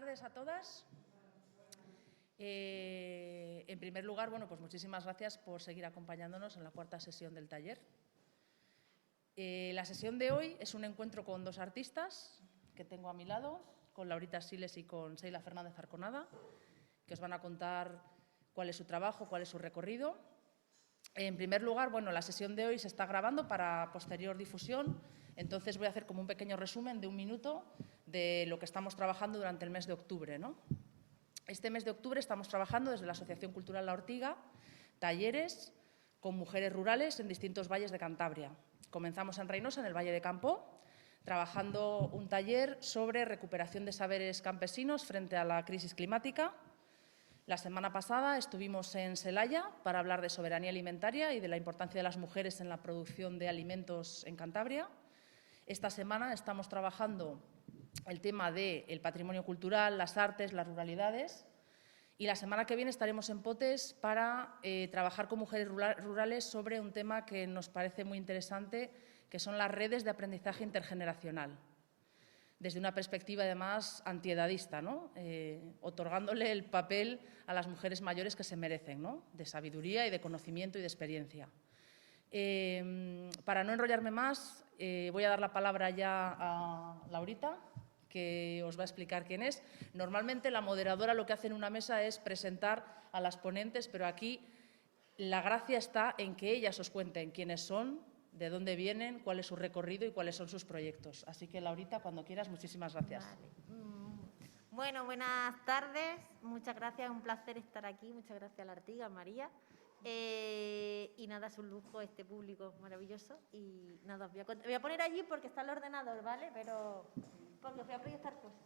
tardes a todas. En primer lugar, pues muchísimas gracias por seguir acompañándonos en la cuarta sesión del taller. La sesión de hoy es un encuentro con dos artistas que tengo a mi lado, con Laurita Siles y con Seila Fernández Arconada, que os van a contar cuál es su trabajo, cuál es su recorrido. En primer lugar, la sesión de hoy se está grabando para posterior difusión, entonces voy a hacer como un pequeño resumen de 1 minuto de lo que estamos trabajando durante el mes de octubre, ¿no? Este mes de octubre estamos trabajando desde la Asociación Cultural La Ortiga, talleres con mujeres rurales en distintos valles de Cantabria. Comenzamos en Reinosa, en el Valle de Campo, trabajando un taller sobre recuperación de saberes campesinos frente a la crisis climática. La semana pasada estuvimos en Celaya para hablar de soberanía alimentaria y de la importancia de las mujeres en la producción de alimentos en Cantabria. Esta semana estamos trabajando el tema del patrimonio cultural, las artes, las ruralidades. Y la semana que viene estaremos en Potes para trabajar con mujeres rurales sobre un tema que nos parece muy interesante, que son las redes de aprendizaje intergeneracional, desde una perspectiva, además, antiedadista, ¿no? Otorgándole el papel a las mujeres mayores que se merecen, ¿no? De sabiduría y de conocimiento y de experiencia. Para no enrollarme más, voy a dar la palabra ya a Laurita, que os va a explicar quién es. Normalmente la moderadora lo que hace en una mesa es presentar a las ponentes, pero aquí la gracia está en que ellas os cuenten quiénes son, de dónde vienen, cuál es su recorrido y cuáles son sus proyectos. Así que, Laurita, cuando quieras, muchísimas gracias. Vale. Bueno, buenas tardes. Muchas gracias, un placer estar aquí. Muchas gracias a La Ortiga, María. Y nada, es un lujo este público maravilloso. Y nada, os voy a poner allí porque está el ordenador, ¿vale? Pero porque os voy a proyectar cosas.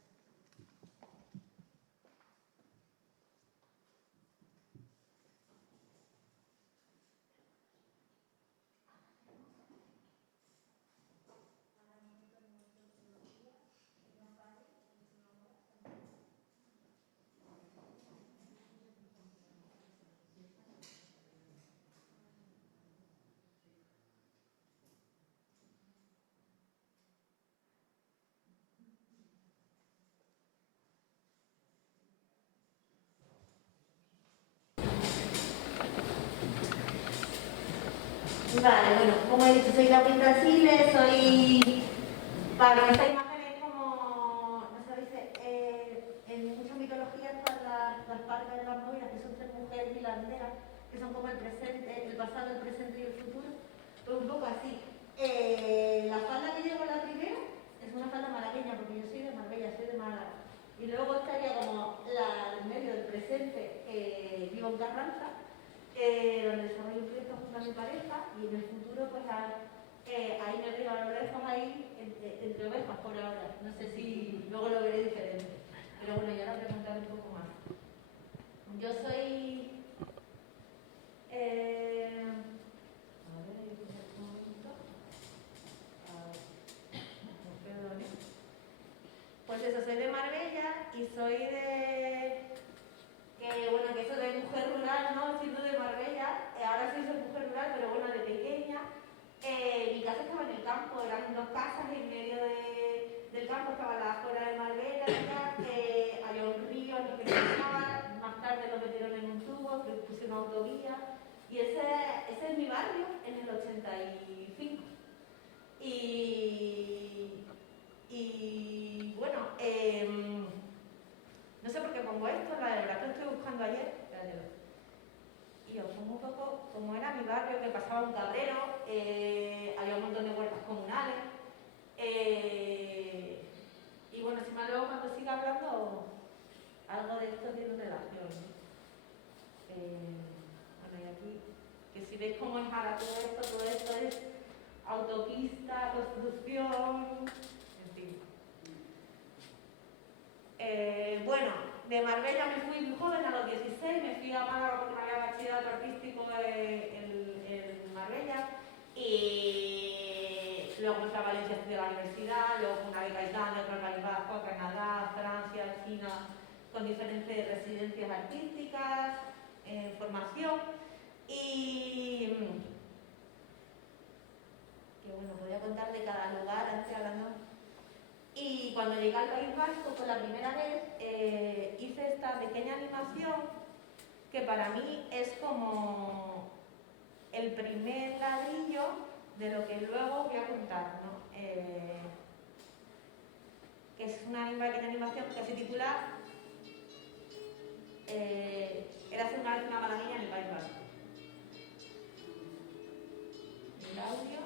Vale, bueno, como he dicho, soy Laurita Siles, para esta imagen es como, no sabéis, en muchas mitologías están las parcas de las moiras, que son 3 mujeres hilanderas, que son como el presente, el pasado, el presente y el futuro, pues un poco así. La falda que llevo la primera es una falda malagueña, porque yo soy de Marbella, soy de Málaga. Y luego estaría como la en medio del presente, vivo en Carranza, donde desarrollo un proyecto junto a mi pareja, y en el futuro pues ahí me veo a lo lejos ahí entre ovejas por ahora. No sé si luego lo veré diferente, pero bueno, ya lo voy a contar un poco más. Yo soy a ver, un momento. Perdón. Pues eso, soy de Marbella y soy de que eso de mujer rural, ¿no? Siendo de Marbella, ahora sí soy mujer rural, pero bueno, de pequeña. Mi casa estaba en el campo, eran 2 casas y en medio del campo estaba la afuera de Marbella, había un río en el que pasaba, más tarde lo metieron en un tubo, que puse una autovía, y ese es mi barrio en el 85. Y bueno, no sé por qué pongo esto, la verdad que lo estoy buscando ayer. Espérate. Y os pongo un poco como era mi barrio, que pasaba un cabrero, había un montón de huertas comunales. Y bueno, si más luego cuando siga hablando, algo de esto tiene relación, ¿no? Bueno, y aquí, que si veis cómo es ahora todo esto es autopista, construcción, en fin. Bueno, de Marbella me fui muy joven, a los 16, me fui a Málaga porque me había bachillerato artístico en Marbella, y luego fui a Valencia a estudiar a la universidad, luego fui una beca a Italia, otra a País Vasco, a Canadá, Francia, China, con diferentes residencias artísticas, formación, y que bueno, podía contar de cada lugar, antes hablando. Y cuando llegué al País Vasco por la primera vez, esta pequeña animación que para mí es como el primer ladrillo de lo que luego voy a contar, ¿no? Que es una pequeña animación que se titula Érase una vez una malagueña en el País Vasco. El audio.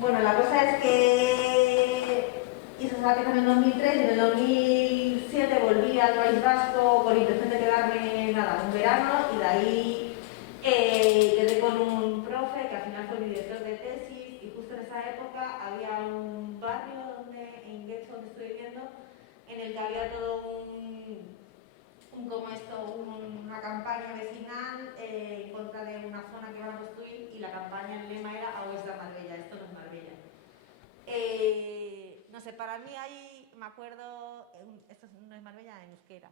Bueno, la cosa es que hice esa pieza en el 2003 y en el 2007 volví al País Vasco con intención de quedarme, nada, un verano, y de ahí quedé con un profe que al final fue mi director de tesis, y justo en esa época había un barrio en Guecho, donde estoy viviendo, en el que había todo una campaña vecinal en contra de una zona que iban a construir, y la campaña, el lema era "Hau ez da Marbella", esto no es Marbella. No sé, para mí ahí me acuerdo, esto no es Marbella, en euskera.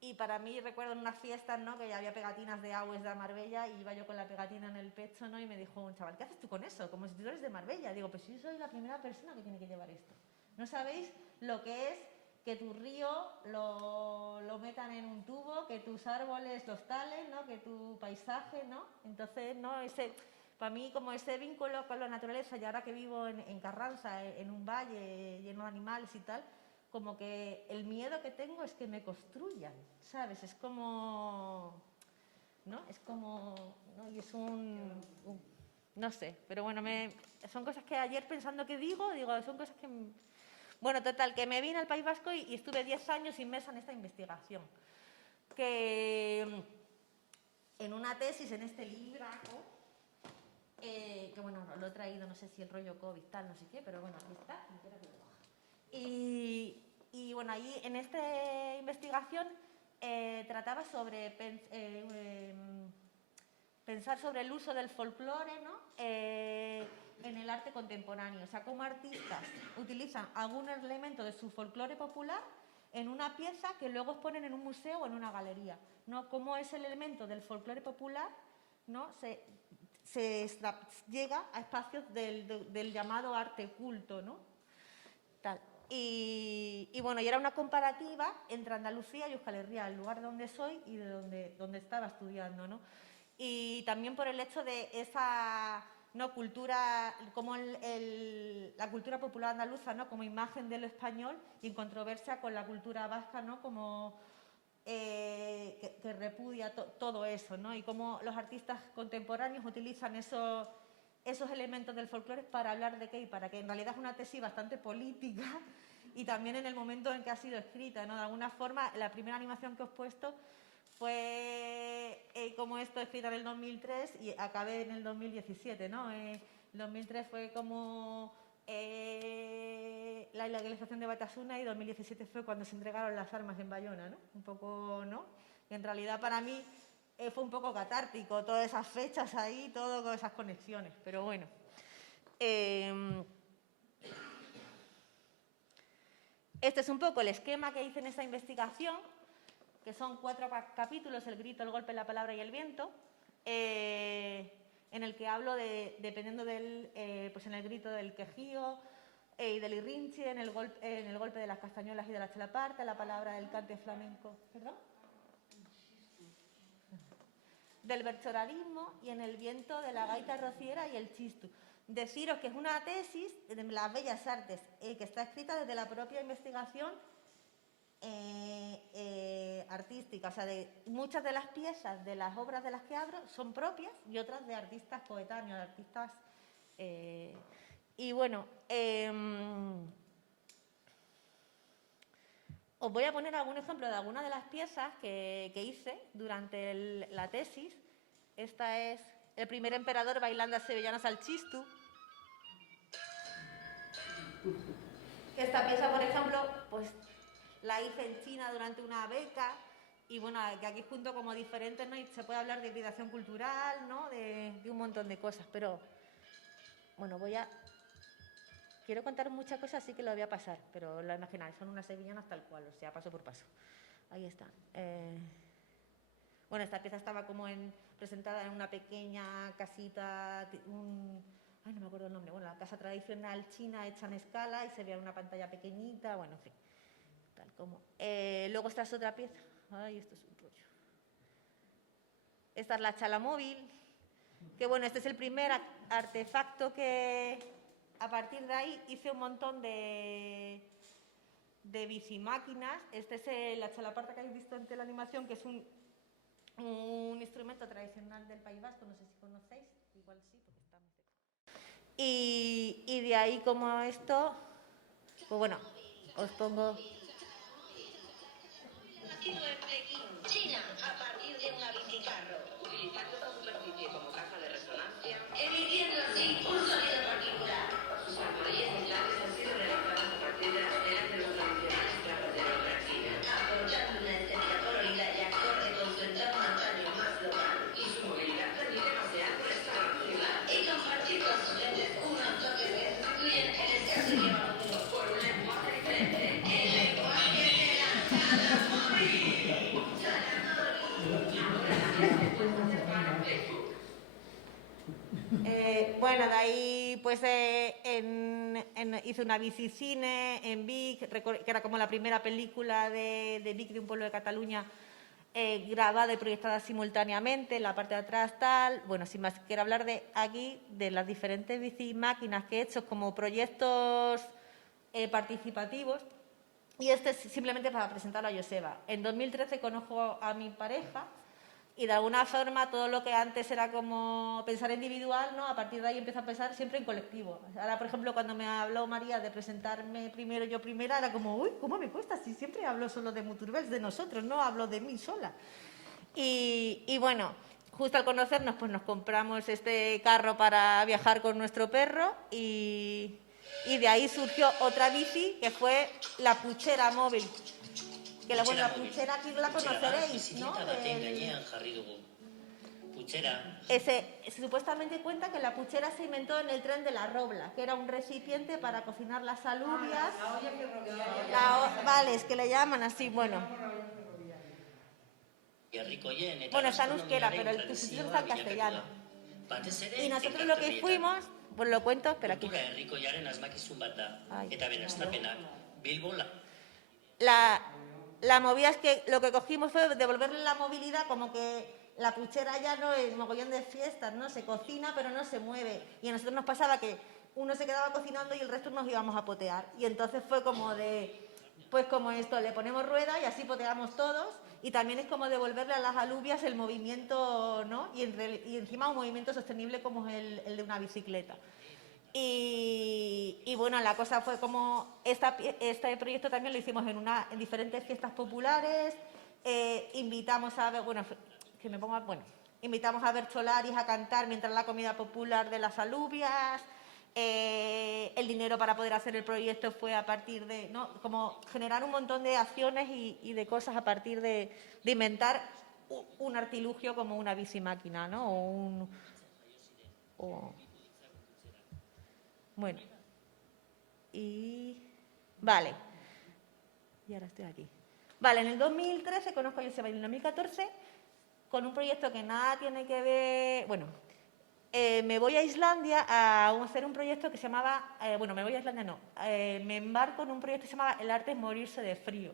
Y para mí recuerdo en unas fiestas, ¿no?, que ya había pegatinas de "Hau ez da Marbella", y iba yo con la pegatina en el pecho, ¿no?, y me dijo un chaval: "¿Qué haces tú con eso? Como si tú eres de Marbella". Digo: "Pues yo soy la primera persona que tiene que llevar esto. No sabéis lo que es que tu río lo metan en un tubo, que tus árboles los talen, ¿no?, que tu paisaje, ¿no?". Entonces, ¿no?, para mí, como ese vínculo con la naturaleza, y ahora que vivo en Carranza, en un valle lleno de animales y tal, como que el miedo que tengo es que me construyan, ¿sabes? Es como, ¿no? Es como, ¿no? Y es no sé, pero bueno, son cosas que ayer pensando que digo, son cosas que... Bueno, total, que me vine al País Vasco y estuve 10 años inmersa en esta investigación. Que en una tesis, en este libraco, que bueno, lo he traído, no sé si el rollo COVID tal, no sé qué, pero bueno, aquí está, y bueno, ahí en esta investigación trataba sobre pensar sobre el uso del folclore, ¿no?, en el arte contemporáneo. O sea, cómo artistas utilizan algún elemento de su folclore popular en una pieza que luego exponen en un museo o en una galería, ¿no? Cómo ese elemento del folclore popular, ¿no?, llega a espacios del llamado arte culto, ¿no? Tal. Y bueno, y era una comparativa entre Andalucía y Euskal Herria, el lugar donde soy y de donde estaba estudiando, ¿no? Y también por el hecho de esa, ¿no?, cultura, como la cultura popular andaluza, ¿no?, como imagen de lo español, y en controversia con la cultura vasca, ¿no?, como que repudia todo eso, ¿no? Y cómo los artistas contemporáneos utilizan esos elementos del folclore para hablar de qué, y para que en realidad es una tesis bastante política, y también en el momento en que ha sido escrita, ¿no? De alguna forma, la primera animación que os he puesto fue como esto, escrita en el 2003, y acabé en el 2017, ¿no? El 2003 fue como la ilegalización de Batasuna, y 2017 fue cuando se entregaron las armas en Bayona, ¿no? Un poco, ¿no? Y en realidad para mí fue un poco catártico, todas esas fechas ahí, todas esas conexiones, pero bueno. Este es un poco el esquema que hice en esta investigación, que son 4 capítulos: el grito, el golpe, la palabra y el viento. en el que hablo dependiendo del, pues en el grito del quejío y del irrinchi, en el golpe de las castañuelas y de la chalaparta, la palabra del cante flamenco, ¿perdón? Del berchoradismo y en el viento de la gaita rociera y el chistu. Deciros que es una tesis de las Bellas Artes que está escrita desde la propia investigación artística. O sea, muchas de las piezas de las obras de las que hablo son propias y otras de artistas coetáneos, de artistas... y bueno, os voy a poner algún ejemplo de algunas de las piezas que hice durante la tesis. Esta es El primer emperador bailando a sevillanas al chistu. Esta pieza, por ejemplo, pues la hice en China durante una beca y bueno, que aquí junto como diferentes, ¿no? Y se puede hablar de hibridación cultural, ¿no? De un montón de cosas, pero bueno, quiero contar muchas cosas, así que lo voy a pasar, pero lo imagináis, son unas sevillanas tal cual, o sea, paso por paso. Ahí está. Bueno, esta pieza estaba como presentada en una pequeña casita, ay, no me acuerdo el nombre, bueno, la casa tradicional china hecha en escala y se veía una pantalla pequeñita, bueno, en fin, tal como. Luego esta es otra pieza, ay, esto es un rollo. Esta es la chala móvil, que bueno, este es el primer artefacto que a partir de ahí hice un montón de bicimáquinas. Este es la chalaparta que habéis visto en la animación, que es un instrumento tradicional del País Vasco, no sé si conocéis, igual sí, porque está muy cerca. Y de ahí como esto, pues bueno, os pongo... Nacido en Pekín, China, a partir de una bicicarro, utilizando esta superficie como caja de resonancia, emitiendo así un sonido particular. Sus armonías islandes han sido realizadas a partir de las telas de los tradicionales trapos de obra china, aportando una estética colorida y acorde con su entorno antaño más local. Y su movilidad permite pasear por esta gran ciudad y compartir con sus gentes unos toques que sustituyen el escaso idioma común por un lenguaje diferente, el lenguaje de la chala móvil. Bueno, de ahí pues hice una bicicine en Vic, que era como la primera película de Vic, de un pueblo de Cataluña, grabada y proyectada simultáneamente, en la parte de atrás tal. Bueno, sin más, quiero hablar de aquí de las diferentes bicimáquinas que he hecho como proyectos participativos. Y este es simplemente para presentarlo a Joseba. En 2013 conozco a mi pareja y de alguna forma todo lo que antes era como pensar individual, ¿no? A partir de ahí empiezo a pensar siempre en colectivo. Ahora, por ejemplo, cuando me habló María de presentarme primero yo primera, era como, uy, ¿cómo me cuesta? Si siempre hablo solo de Muturbels, de nosotros, no hablo de mí sola. Y bueno, justo al conocernos, pues nos compramos este carro para viajar con nuestro perro y de ahí surgió otra bici que fue la puchera móvil. Que la puchera aquí la conoceréis, ¿no? Supuestamente cuenta que la puchera se inventó en el tren de la Robla, que era un recipiente para cocinar las alubias. La olla ferroviaria. Vale, es que le llaman así, bueno. Bueno, está en euskera, pero el subtítulo está en castellano. Y nosotros lo que fuimos, pues lo cuento, pero aquí. La movida es que lo que cogimos fue devolverle la movilidad, como que la puchera ya no es mogollón de fiestas, ¿no? Se cocina pero no se mueve. Y a nosotros nos pasaba que uno se quedaba cocinando y el resto nos íbamos a potear. Y entonces fue como pues como esto, le ponemos rueda y así poteamos todos. Y también es como devolverle a las alubias el movimiento, ¿no? Y encima un movimiento sostenible como es el de una bicicleta. Y bueno, la cosa fue como este proyecto también lo hicimos en diferentes fiestas populares. Invitamos a ver, invitamos a ver cholaris a cantar mientras la comida popular de las alubias. El dinero para poder hacer el proyecto fue a partir de, ¿no? Como generar un montón de acciones y de cosas a partir de inventar un artilugio como una bicimáquina, ¿no? Bueno, y vale, y ahora estoy aquí. Vale, en el 2013 conozco a Joseba y en el 2014 con un proyecto que nada tiene que ver, bueno, me voy a Islandia a hacer un proyecto que se llamaba, bueno, me voy a Islandia no, me embarco en un proyecto que se llamaba El arte es morirse de frío,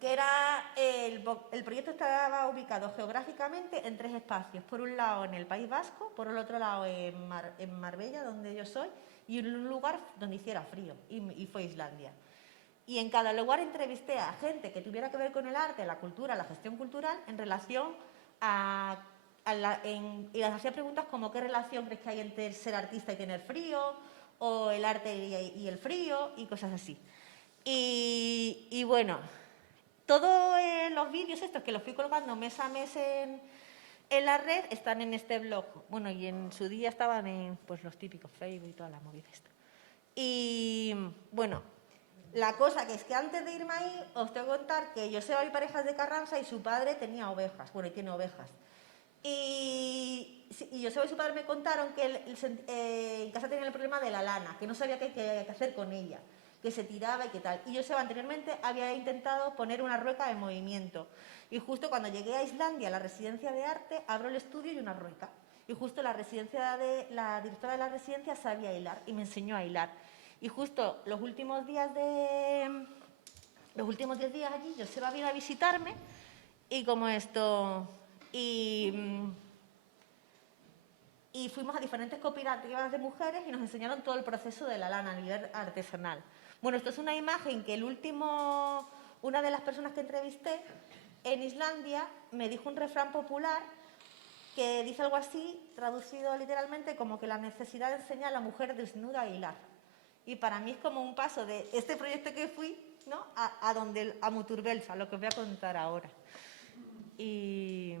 que era, el proyecto estaba ubicado geográficamente en 3 espacios, por un lado en el País Vasco, por el otro lado en Marbella, donde yo soy, y en un lugar donde hiciera frío, y fue Islandia. Y en cada lugar entrevisté a gente que tuviera que ver con el arte, la cultura, la gestión cultural, en relación y les hacía preguntas como ¿qué relación crees que hay entre ser artista y tener frío? O el arte y el frío, y cosas así. Y bueno, todos los vídeos estos que los fui colgando mes a mes en la red están en este blog. Bueno, y en su día estaban en pues, los típicos Facebook y todas las movidas estas. Y bueno, la cosa que es que antes de irme ahí os tengo que contar que Joseba y parejas de Carranza y su padre tenía ovejas, bueno, y tiene ovejas. Y Joseba y su padre me contaron que en casa tenían el problema de la lana, que no sabía qué hacer con ella, que se tiraba y qué tal. Y Joseba anteriormente había intentado poner una rueca en movimiento. Y justo cuando llegué a Islandia, a la residencia de arte, abro el estudio y una rueca. Y justo la directora de la residencia sabía hilar y me enseñó a hilar. Y justo los últimos 10 días allí, Joseba vino a visitarme y como esto... Y fuimos a diferentes cooperativas de mujeres y nos enseñaron todo el proceso de la lana a nivel artesanal. Bueno, esto es una imagen que una de las personas que entrevisté en Islandia me dijo un refrán popular que dice algo así, traducido literalmente como que la necesidad de enseñar a la mujer desnuda a hilar. Y para mí es como un paso de este proyecto que fui, ¿no? a Muturbels, a lo que os voy a contar ahora. Y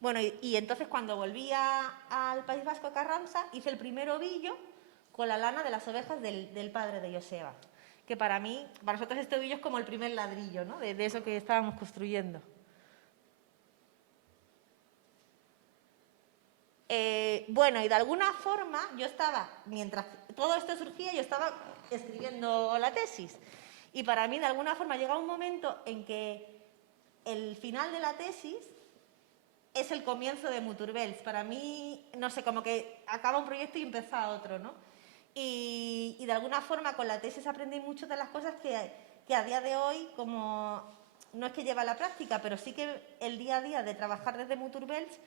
bueno, y entonces cuando volví al País Vasco, a Carranza, hice el primer ovillo con la lana de las ovejas del padre de Joseba, que para nosotros este ovillo es como el primer ladrillo, ¿no? de eso que estábamos construyendo. Bueno, y de alguna forma yo estaba, mientras todo esto surgía, yo estaba escribiendo la tesis. Y para mí, de alguna forma, llega un momento en que el final de la tesis es el comienzo de Muturbels. Para mí, no sé, como que acaba un proyecto y empieza otro, ¿no? Y de alguna forma, con la tesis aprendí muchas de las cosas que a día de hoy, como no es que lleva a la práctica, pero sí que el día a día de trabajar desde Muturbels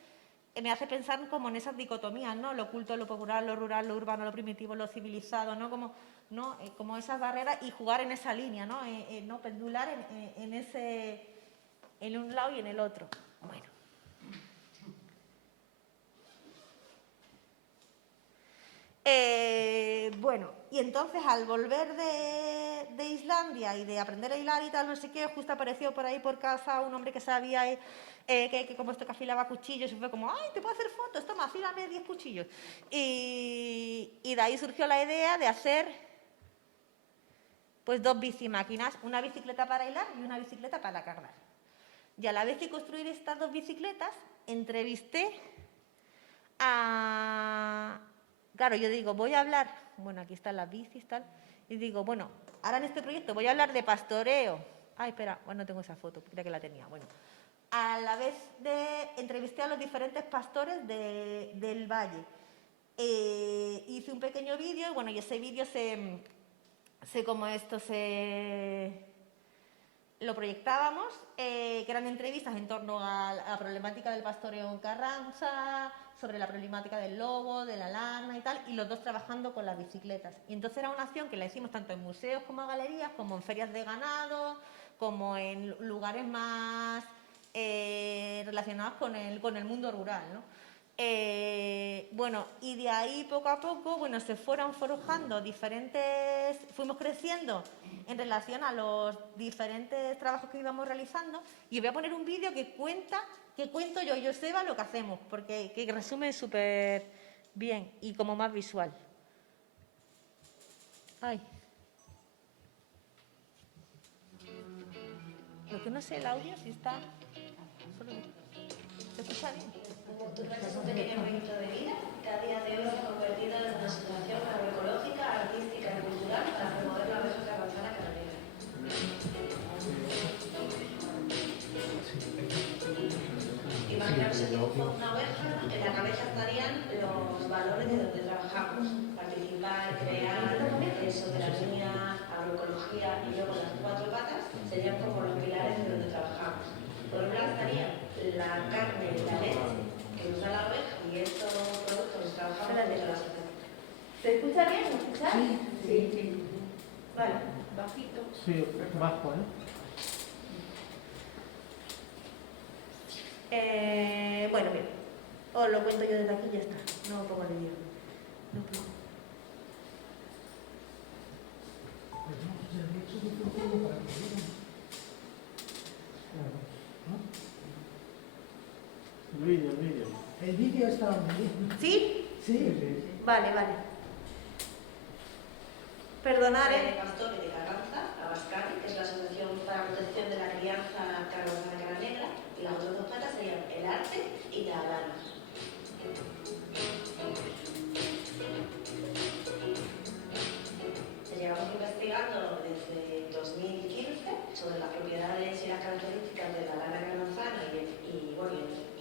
me hace pensar como en esas dicotomías, ¿no? Lo oculto, lo popular, lo rural, lo urbano, lo primitivo, lo civilizado, ¿no? Como esas barreras y jugar en esa línea, ¿no? No pendular en un lado y en el otro. Bueno, y entonces al volver de Islandia y de aprender a hilar y tal, no sé qué, justo apareció por ahí por casa un hombre que sabía que como esto que afilaba cuchillos y fue como, ¡ay, te puedo hacer fotos! Toma, afílame 10 cuchillos. Y de ahí surgió la idea de hacer pues 2 bicimáquinas, una bicicleta para hilar y una bicicleta para cargar. Y a la vez que construir estas 2 bicicletas, entrevisté a... Claro, yo digo, voy a hablar, bueno, aquí están las bicis, tal, y digo, bueno, ahora en este proyecto voy a hablar de pastoreo. Ay, espera, bueno, no tengo esa foto, creía que la tenía. Bueno, a la vez entrevisté a los diferentes pastores del valle. Hice un pequeño vídeo, y bueno, y ese vídeo lo proyectábamos, que eran entrevistas en torno a la problemática del pastoreo en Carranza, sobre la problemática del lobo, de la lana y tal, y los dos trabajando con las bicicletas. Y entonces era una acción que la hicimos tanto en museos como en galerías, como en ferias de ganado, como en lugares más relacionados con el mundo rural, ¿no? Bueno, y de ahí poco a poco, bueno, se fueron forjando fuimos creciendo en relación a los diferentes trabajos que íbamos realizando, y voy a poner un vídeo que cuento yo y Joseba lo que hacemos, porque que resume súper bien y como más visual. Ay. Lo que no sé el audio, si está... ¿Se escucha bien? Muturbels es un pequeño proyecto de vida que a día de hoy se ha convertido en una situación agroecológica, artística y cultural para promover la región carranzana carolina. imaginar si dibujo una oveja, en la cabeza estarían los valores de donde trabajamos. Participar, crear, soberanía, agroecología, y luego las 4 patas serían como los pilares de donde trabajamos. Por un lado estaría la carne y la leche que nos da la oveja, y estos productos los trabajamos dentro de la sociedad. ¿Se escucha bien? ¿Me escucháis? Sí. Vale, bajito. Sí, bajo, Bueno, bien. Os lo cuento yo desde aquí y ya está. No pongo el vídeo. No pongo. El vídeo. El vídeo está muy bien. ¿Sí? Sí. Vale. Perdonad, de Pastor y de Carranza, Abascari, que es la Asociación para la Protección de la Crianza Carranza de Cara Negra, y las otras 2 patas serían el arte y la lana. Llevamos investigando desde 2015 sobre las propiedades y las características de la lana carranzana y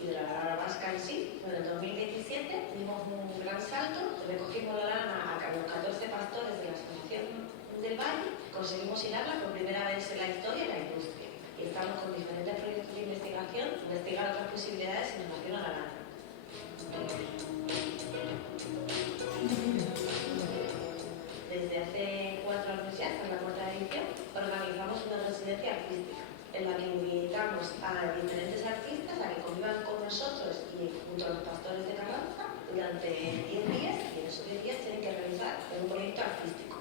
de la lana vasca en sí. En el 2017 dimos un gran salto, recogimos la lana a los 14 pastores de la Asociación del Valle, conseguimos hilarla por primera vez en la historia de la industria. Y estamos con diferentes proyectos de investigación, investigar otras posibilidades en relación a la lana. Desde hace 4 años ya, esta es la 4ª edición, organizamos una residencia artística en la que invitamos a diferentes artistas a que convivan con nosotros y junto a los pastores de Carranza durante 10 días, y en esos 10 días tienen que realizar un proyecto artístico.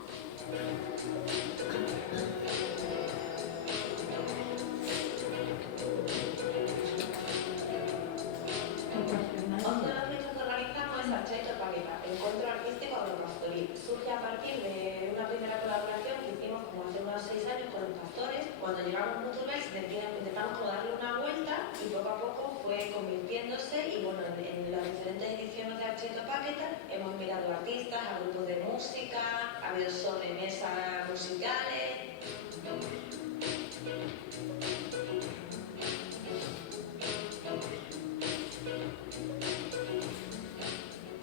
Otro de los proyectos que organizamos es Archaito Paqueta, Encuentro Artístico Agropastoril. Surge a partir de una primera colaboración que hicimos como hace unos 6 años con los pastores. Cuando llegamos a Muturbels intentamos como darle una vuelta y poco a poco fue convirtiéndose, y bueno, en las diferentes ediciones de Archaito Paqueta hemos mirado a artistas, a grupos de música, ha habido sobremesas musicales.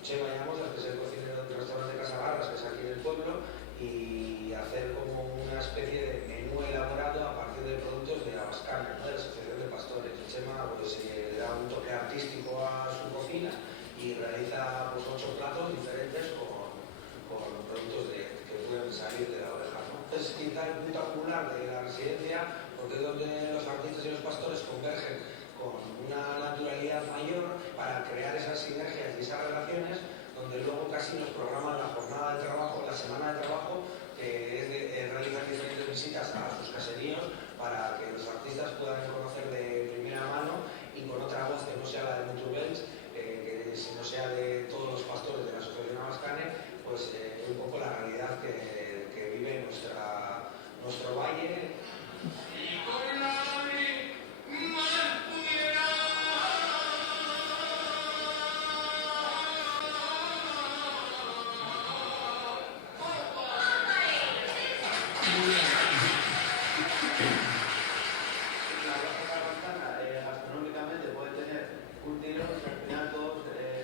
Chema Llamosa, que es el cocinero del restaurante Casa Garras, que es aquí en el pueblo, y hacer como una especie de menú elaborado a partir de productos de Abascana, ¿no? De la Asociación de Pastores. Chema pues, le da un toque artístico a su cocina y realiza pues, 8 platos diferentes con productos que pueden salir de la oveja, ¿no? Es quizá el punto angular de la residencia, porque es donde los artistas y los pastores convergen con una naturalidad mayor para crear esas sinergias y esas relaciones, donde luego casi nos programan la jornada de trabajo, la semana de trabajo, que es de realizar diferentes visitas a sus caseríos para que los artistas puedan conocer de primera mano y con otra voz que no sea la de Muturbels, que si no sea de todos los pastores de la Asociación Abascane, pues un poco la realidad que vive nuestro valle. Gastronómicamente puede tener un tirón, que al final todos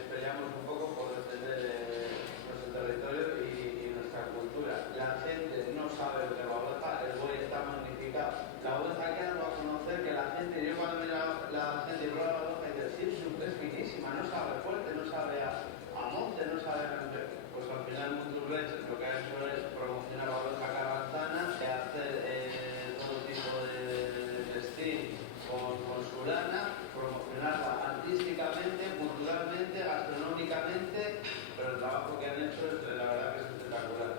peleamos un poco por defender nuestro territorio y nuestra cultura. La gente no sabe lo que va a oveja, el buey está magnificado. La oveja que no va a conocer, que la gente, yo cuando miro la gente prueba la oveja y dice, sí, es finísima, no sabe fuerte, no sabe a monte, no sabe a... Pues al final Muturbels lo que ha hecho es promocionar la oveja carranzana, hacer todo tipo de vestir con su lana, promocionarla artísticamente, culturalmente, gastronómicamente, pero el trabajo que han hecho es, la verdad que es espectacular.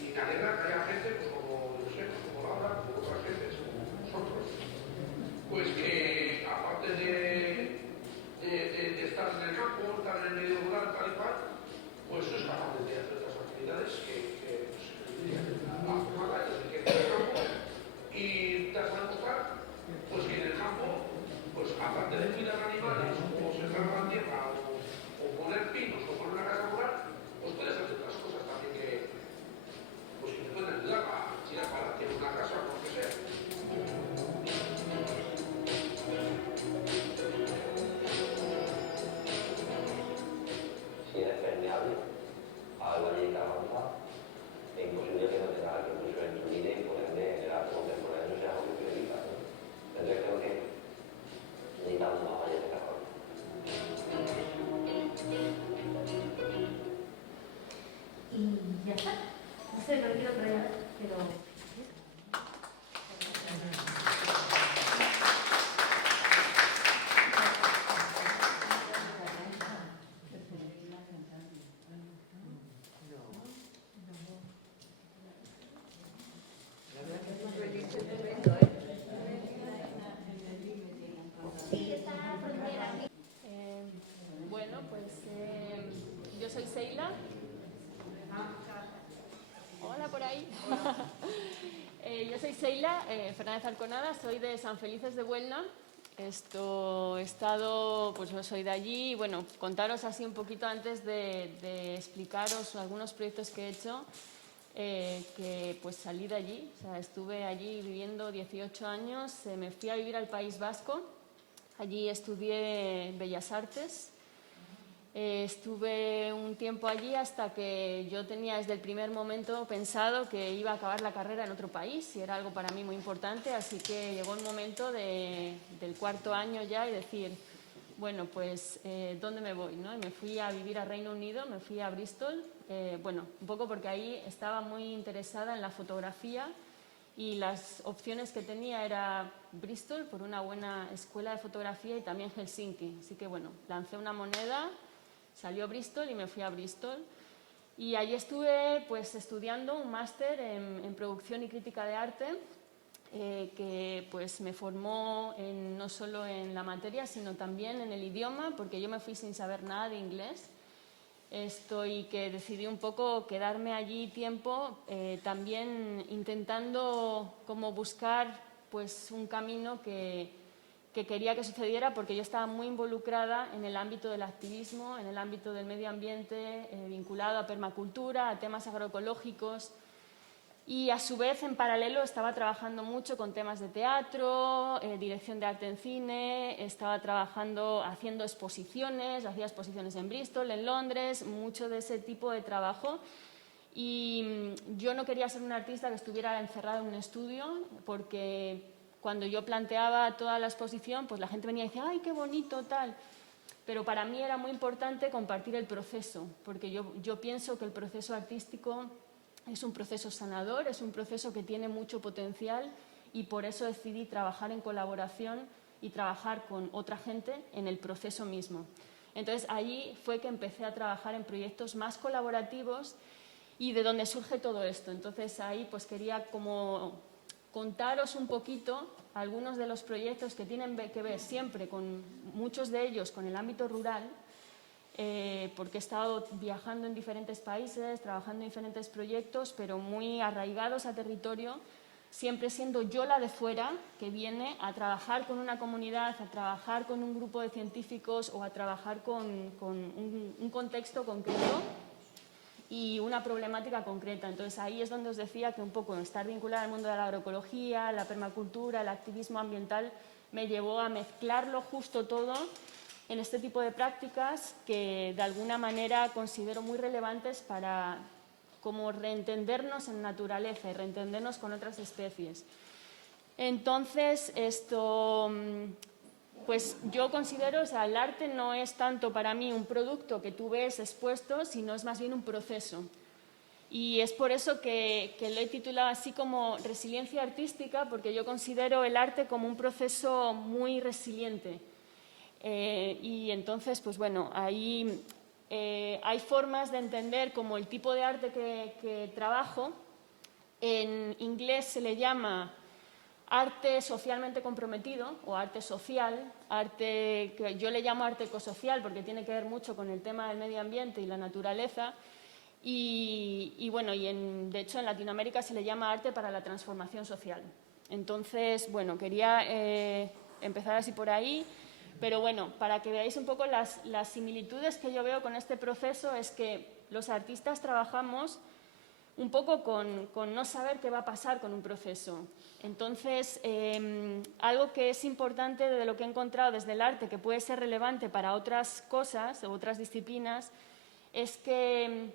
Y me alegra que haya gente pues, como José, como Laura, como otras gentes, como nosotros, pues que aparte de estar en el campo, estar en el medio rural, tal y cual, pues es capaz de hacer otras actividades que la jornada es el que está en el campo, y te has de demostrar pues que en el campo, pues aparte de cuidar animales o sembrar la tierra o poner pinos o poner una casa rural, pues puedes hacer otras cosas también que te pueden ayudar a tirar para adelante. Seila. Hola por ahí. Yo soy Seila Fernández Arconada, soy de San Felices de Buelna. He estado, pues yo soy de allí y bueno, contaros así un poquito antes de explicaros algunos proyectos que he hecho, que pues salí de allí, o sea, estuve allí viviendo 18 años, me fui a vivir al País Vasco, allí estudié Bellas Artes. Estuve un tiempo allí hasta que yo tenía desde el primer momento pensado que iba a acabar la carrera en otro país y era algo para mí muy importante, así que llegó el momento del cuarto año ya y decir, bueno, pues ¿dónde me voy? ¿No? Y me fui a vivir a Reino Unido, me fui a Bristol, bueno, un poco porque ahí estaba muy interesada en la fotografía y las opciones que tenía era Bristol por una buena escuela de fotografía y también Helsinki, así que bueno, lancé una moneda. Salió Bristol y me fui a Bristol y allí estuve pues estudiando un máster en producción y crítica de arte que pues me formó no solo en la materia sino también en el idioma porque yo me fui sin saber nada de inglés y que decidí un poco quedarme allí tiempo también intentando como buscar pues un camino que quería que sucediera porque yo estaba muy involucrada en el ámbito del activismo, en el ámbito del medio ambiente, vinculado a permacultura, a temas agroecológicos y a su vez en paralelo estaba trabajando mucho con temas de teatro, dirección de arte en cine, estaba trabajando haciendo exposiciones, hacía exposiciones en Bristol, en Londres, mucho de ese tipo de trabajo. Y yo no quería ser una artista que estuviera encerrada en un estudio porque cuando yo planteaba toda la exposición, pues la gente venía y decía, ¡ay, qué bonito, tal! Pero para mí era muy importante compartir el proceso, porque yo pienso que el proceso artístico es un proceso sanador, es un proceso que tiene mucho potencial y por eso decidí trabajar en colaboración y trabajar con otra gente en el proceso mismo. Entonces, allí fue que empecé a trabajar en proyectos más colaborativos y de donde surge todo esto. Entonces, ahí pues quería como contaros un poquito algunos de los proyectos que tienen que ver siempre con muchos de ellos con el ámbito rural, porque he estado viajando en diferentes países, trabajando en diferentes proyectos, pero muy arraigados a territorio, siempre siendo yo la de fuera que viene a trabajar con una comunidad, a trabajar con un grupo de científicos o a trabajar con un contexto concreto y una problemática concreta. Entonces ahí es donde os decía que un poco estar vinculada al mundo de la agroecología, la permacultura, el activismo ambiental me llevó a mezclarlo justo todo en este tipo de prácticas que de alguna manera considero muy relevantes para como reentendernos en naturaleza y reentendernos con otras especies. Entonces pues yo considero, o sea, el arte no es tanto para mí un producto que tú ves expuesto, sino es más bien un proceso. Y es por eso que lo he titulado así como resiliencia artística, porque yo considero el arte como un proceso muy resiliente. Y entonces, pues bueno, ahí hay formas de entender como el tipo de arte que trabajo. En inglés se le llama arte socialmente comprometido o arte social, arte que yo le llamo arte ecosocial porque tiene que ver mucho con el tema del medio ambiente y la naturaleza y bueno, de hecho en Latinoamérica se le llama arte para la transformación social. Entonces, bueno, quería empezar así por ahí, pero bueno, para que veáis un poco las similitudes que yo veo con este proceso es que los artistas trabajamos un poco con no saber qué va a pasar con un proceso. Entonces, algo que es importante de lo que he encontrado desde el arte, que puede ser relevante para otras cosas o otras disciplinas, es que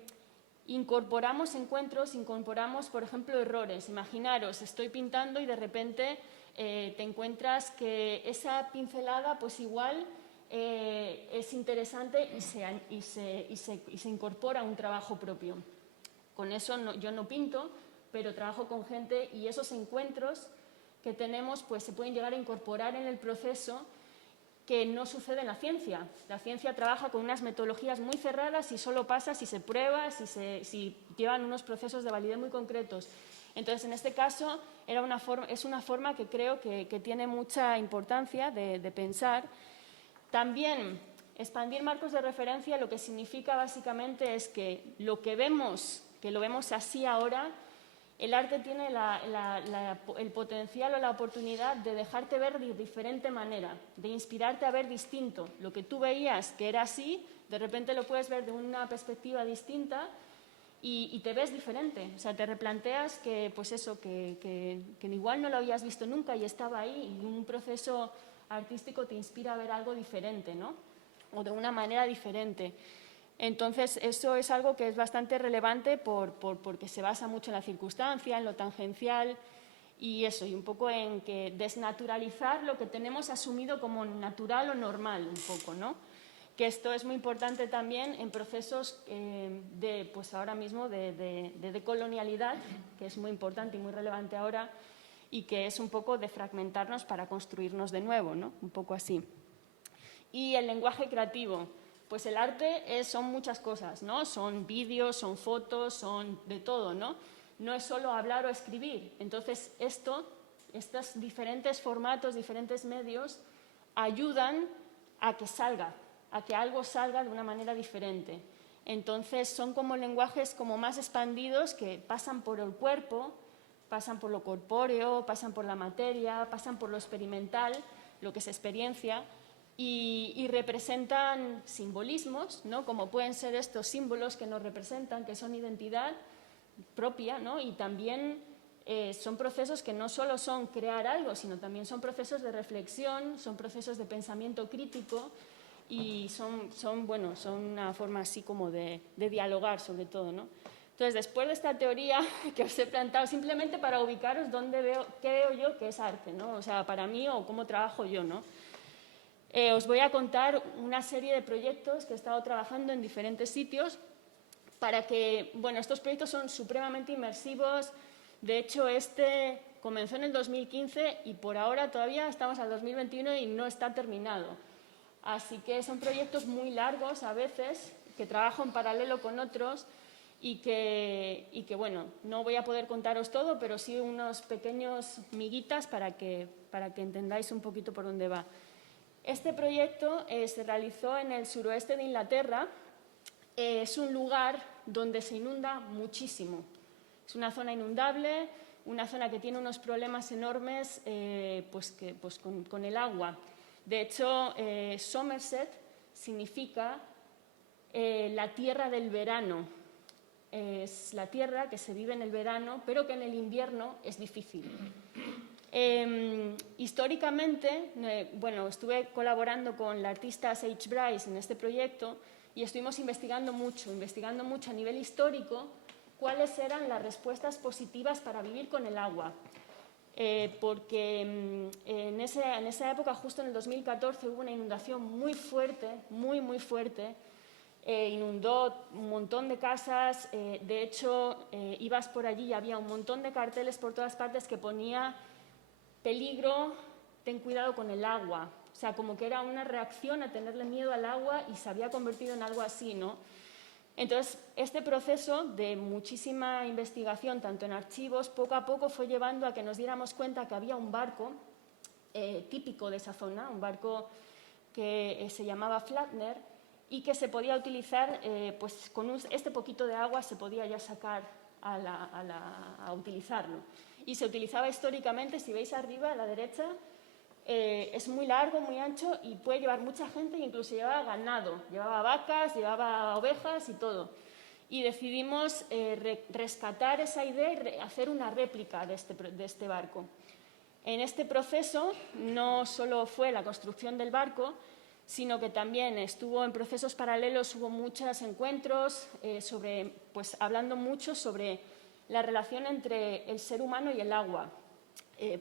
incorporamos encuentros, incorporamos, por ejemplo, errores. Imaginaros, estoy pintando y de repente te encuentras que esa pincelada, pues igual es interesante y se incorpora a un trabajo propio. Con eso yo no pinto, pero trabajo con gente y esos encuentros que tenemos pues se pueden llegar a incorporar en el proceso que no sucede en la ciencia. La ciencia trabaja con unas metodologías muy cerradas y solo pasa si se prueba, si llevan unos procesos de validez muy concretos. Entonces, en este caso, es una forma que creo que tiene mucha importancia de pensar. También Expandir marcos de referencia lo que significa básicamente es que lo que vemos, que lo vemos así ahora, el arte tiene el potencial o la oportunidad de dejarte ver de diferente manera, de inspirarte a ver distinto. Lo que tú veías que era así, de repente lo puedes ver de una perspectiva distinta y te ves diferente. O sea, te replanteas que, pues eso, que igual no lo habías visto nunca y estaba ahí, y un proceso artístico te inspira a ver algo diferente, ¿no? O de una manera diferente. Entonces, eso es algo que es bastante relevante porque se basa mucho en la circunstancia, en lo tangencial y eso, y un poco en que desnaturalizar lo que tenemos asumido como natural o normal, un poco, ¿no? Que esto es muy importante también en procesos pues ahora mismo de decolonialidad, que es muy importante y muy relevante ahora, y que es un poco de fragmentarnos para construirnos de nuevo, ¿no? Un poco así. Y el lenguaje creativo. Pues el arte son muchas cosas, ¿no? Son vídeos, son fotos, son de todo, ¿no? No es solo hablar o escribir. Entonces, estos diferentes formatos, diferentes medios, ayudan a que salga, a que algo salga de una manera diferente. Entonces, son como lenguajes como más expandidos que pasan por el cuerpo, pasan por lo corpóreo, pasan por la materia, pasan por lo experimental, lo que es experiencia, y representan simbolismos, ¿no? Como pueden ser estos símbolos que nos representan, que son identidad propia, ¿no? Y también son procesos que no solo son crear algo, sino también son procesos de reflexión, son procesos de pensamiento crítico y son una forma así como de dialogar sobre todo, ¿no? Entonces, después de esta teoría que os he plantado simplemente para ubicaros qué veo yo que es arte, ¿no? O sea, para mí o cómo trabajo yo, ¿no? Os voy a contar una serie de proyectos que he estado trabajando en diferentes sitios para que, bueno, estos proyectos son supremamente inmersivos. De hecho, este comenzó en el 2015 y por ahora todavía estamos al 2021 y no está terminado. Así que son proyectos muy largos a veces, que trabajo en paralelo con otros y que bueno, no voy a poder contaros todo, pero sí unos pequeños miguitas para que entendáis un poquito por dónde va. Este proyecto se realizó en el suroeste de Inglaterra. Es un lugar donde se inunda muchísimo. Es una zona inundable, una zona que tiene unos problemas enormes con el agua. De hecho, Somerset significa la tierra del verano. Es la tierra que se vive en el verano, pero que en el invierno es difícil. Históricamente, estuve colaborando con la artista Sage Bryce en este proyecto y estuvimos investigando mucho a nivel histórico cuáles eran las respuestas positivas para vivir con el agua. Porque en esa época, justo en el 2014, hubo una inundación muy fuerte, muy fuerte. Inundó un montón de casas. De hecho, ibas por allí y había un montón de carteles por todas partes que ponía peligro, ten cuidado con el agua. O sea, como que era una reacción a tenerle miedo al agua y se había convertido en algo así, ¿no? Entonces, este proceso de muchísima investigación, tanto en archivos, poco a poco fue llevando a que nos diéramos cuenta que había un barco típico de esa zona, un barco que se llamaba Flatner y que se podía utilizar, pues con este poquito de agua se podía ya sacar a utilizarlo. Y se utilizaba históricamente, si veis arriba a la derecha, es muy largo, muy ancho y puede llevar mucha gente, incluso llevaba ganado, llevaba vacas, llevaba ovejas y todo. Y decidimos rescatar esa idea y hacer una réplica de este barco. En este proceso no solo fue la construcción del barco, sino que también estuvo en procesos paralelos, hubo muchos encuentros hablando mucho sobre la relación entre el ser humano y el agua,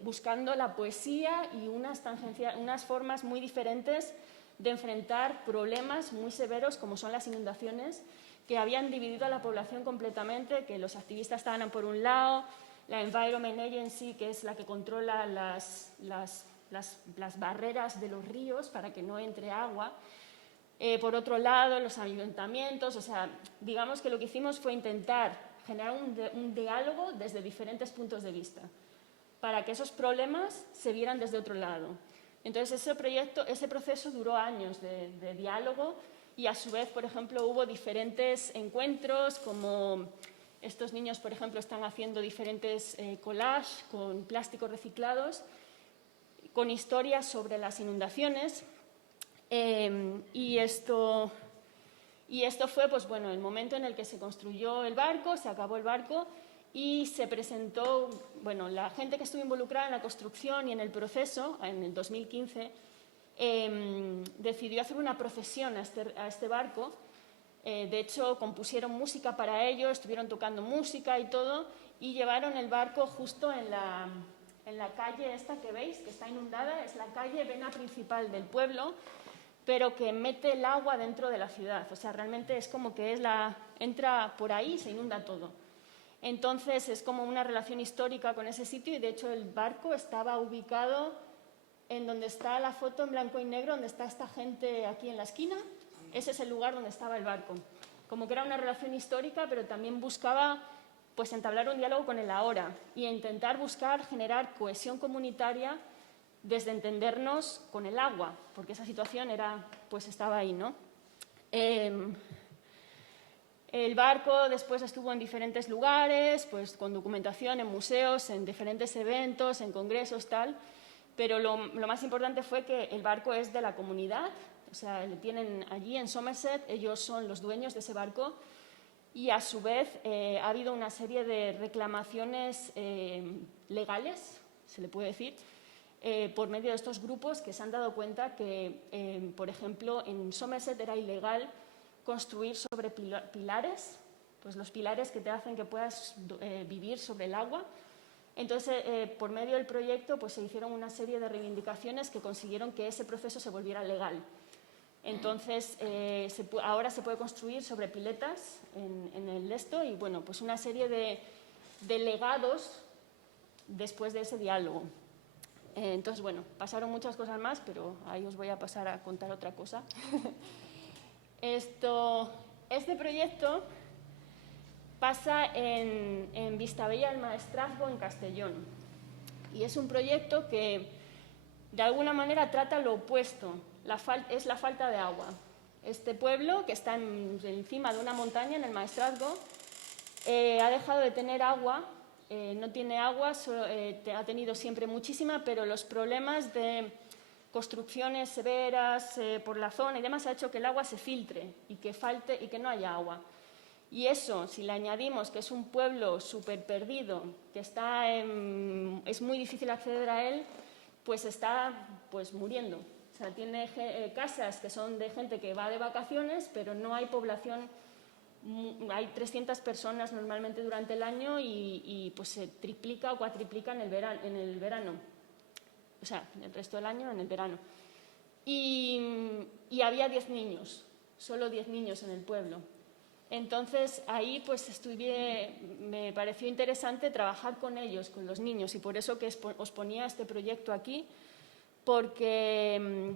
buscando la poesía y unas formas muy diferentes de enfrentar problemas muy severos como son las inundaciones, que habían dividido a la población completamente, que los activistas estaban por un lado, la Environment Agency, que es la que controla las barreras de los ríos para que no entre agua, por otro lado los ayuntamientos. O sea, digamos que lo que hicimos fue intentar generar un diálogo desde diferentes puntos de vista para que esos problemas se vieran desde otro lado. Entonces ese proceso duró años de diálogo y a su vez, por ejemplo, hubo diferentes encuentros, como estos niños, por ejemplo, están haciendo diferentes collages con plásticos reciclados, con historias sobre las inundaciones. Y esto fue, pues bueno, el momento en el que se construyó el barco, se acabó el barco y se presentó, bueno, la gente que estuvo involucrada en la construcción y en el proceso, en el 2015, decidió hacer una procesión a este barco. De hecho, compusieron música para ello, estuvieron tocando música y todo, y llevaron el barco justo en la calle esta que veis, que está inundada, es la calle vena principal del pueblo, pero que mete el agua dentro de la ciudad. O sea, realmente es como que entra por ahí y se inunda todo. Entonces, es como una relación histórica con ese sitio y, de hecho, el barco estaba ubicado en donde está la foto en blanco y negro, donde está esta gente aquí en la esquina. Ese es el lugar donde estaba el barco. Como que era una relación histórica, pero también buscaba pues, entablar un diálogo con el ahora y intentar generar cohesión comunitaria desde entendernos con el agua, porque esa situación estaba ahí, ¿no? El barco después estuvo en diferentes lugares, pues con documentación, en museos, en diferentes eventos, en congresos, tal, pero lo más importante fue que el barco es de la comunidad, o sea, le tienen allí en Somerset, ellos son los dueños de ese barco y a su vez ha habido una serie de reclamaciones legales, se le puede decir, por medio de estos grupos que se han dado cuenta que, por ejemplo, en Somerset era ilegal construir sobre pilares, pues los pilares que te hacen que puedas vivir sobre el agua. Entonces, por medio del proyecto, pues se hicieron una serie de reivindicaciones que consiguieron que ese proceso se volviera legal. Entonces, ahora se puede construir sobre piletas en el esto y, bueno, pues una serie de legados después de ese diálogo. Entonces, bueno, pasaron muchas cosas más, pero ahí os voy a pasar a contar otra cosa. Este proyecto pasa en Vistabella del Maestrazgo, en Castellón. Y es un proyecto que, de alguna manera, trata lo opuesto. Es la falta de agua. Este pueblo, que está encima de una montaña, en el Maestrazgo, ha dejado de tener agua. No tiene agua, ha tenido siempre muchísima, pero los problemas de construcciones severas por la zona y demás ha hecho que el agua se filtre y que falte y que no haya agua. Y eso, si le añadimos que es un pueblo súper perdido, que es muy difícil acceder a él, pues está muriendo. O sea, tiene casas que son de gente que va de vacaciones, pero no hay población. Hay 300 personas normalmente durante el año y pues se triplica o cuatriplica en el verano. O sea, el resto del año en el verano. Y había 10 niños, solo 10 niños en el pueblo. Entonces, ahí pues me pareció interesante trabajar con ellos, con los niños, y por eso que os ponía este proyecto aquí, porque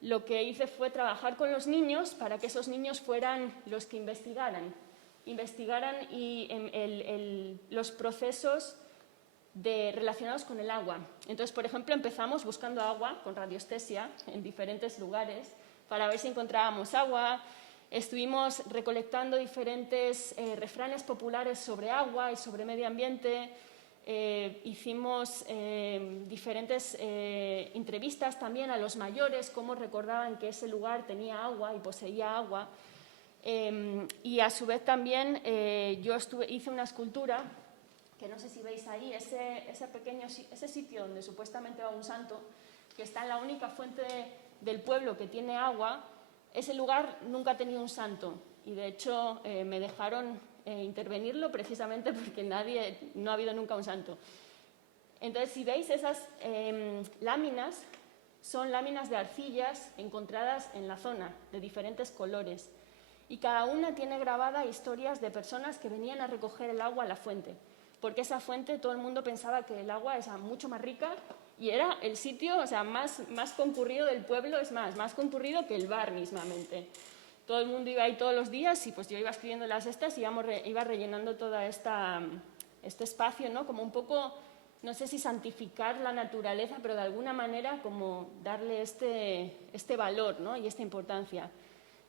lo que hice fue trabajar con los niños para que esos niños fueran los que investigaran los procesos relacionados con el agua. Entonces, por ejemplo, empezamos buscando agua con radiestesia en diferentes lugares para ver si encontrábamos agua. Estuvimos recolectando diferentes refranes populares sobre agua y sobre medio ambiente. Hicimos diferentes entrevistas también a los mayores, cómo recordaban que ese lugar tenía agua y poseía agua. Y a su vez también hice una escultura, que no sé si veis ahí, ese sitio donde supuestamente va un santo, que está en la única fuente del pueblo que tiene agua. Ese lugar nunca ha tenido un santo y de hecho me dejaron intervenirlo precisamente porque no ha habido nunca un santo. Entonces, si veis esas láminas, son láminas de arcillas encontradas en la zona, de diferentes colores. Y cada una tiene grabada historias de personas que venían a recoger el agua a la fuente. Porque esa fuente todo el mundo pensaba que el agua es mucho más rica y era el sitio, o sea, más concurrido del pueblo, es más concurrido que el bar mismamente. Todo el mundo iba ahí todos los días y pues yo iba escribiendo las estas y iba rellenando todo este espacio, ¿no? Como un poco no sé si santificar la naturaleza, pero de alguna manera como darle este valor, ¿no? Y esta importancia.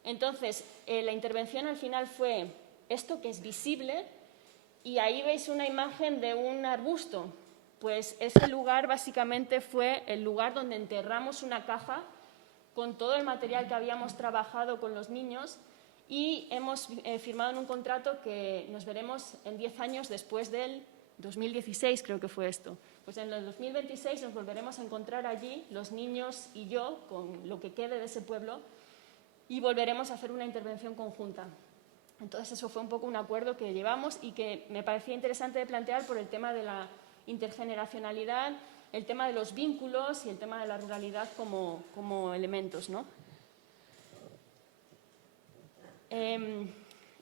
Entonces, la intervención al final fue esto que es visible, y ahí veis una imagen de un arbusto. Pues ese lugar básicamente fue el lugar donde enterramos una caja con todo el material que habíamos trabajado con los niños, y hemos firmado en un contrato que nos veremos en 10 años después del 2016, creo que fue esto. Pues en el 2026 nos volveremos a encontrar allí, los niños y yo, con lo que quede de ese pueblo, y volveremos a hacer una intervención conjunta. Entonces eso fue un poco un acuerdo que llevamos y que me parecía interesante de plantear por el tema de la intergeneracionalidad, el tema de los vínculos y el tema de la ruralidad como elementos, ¿no?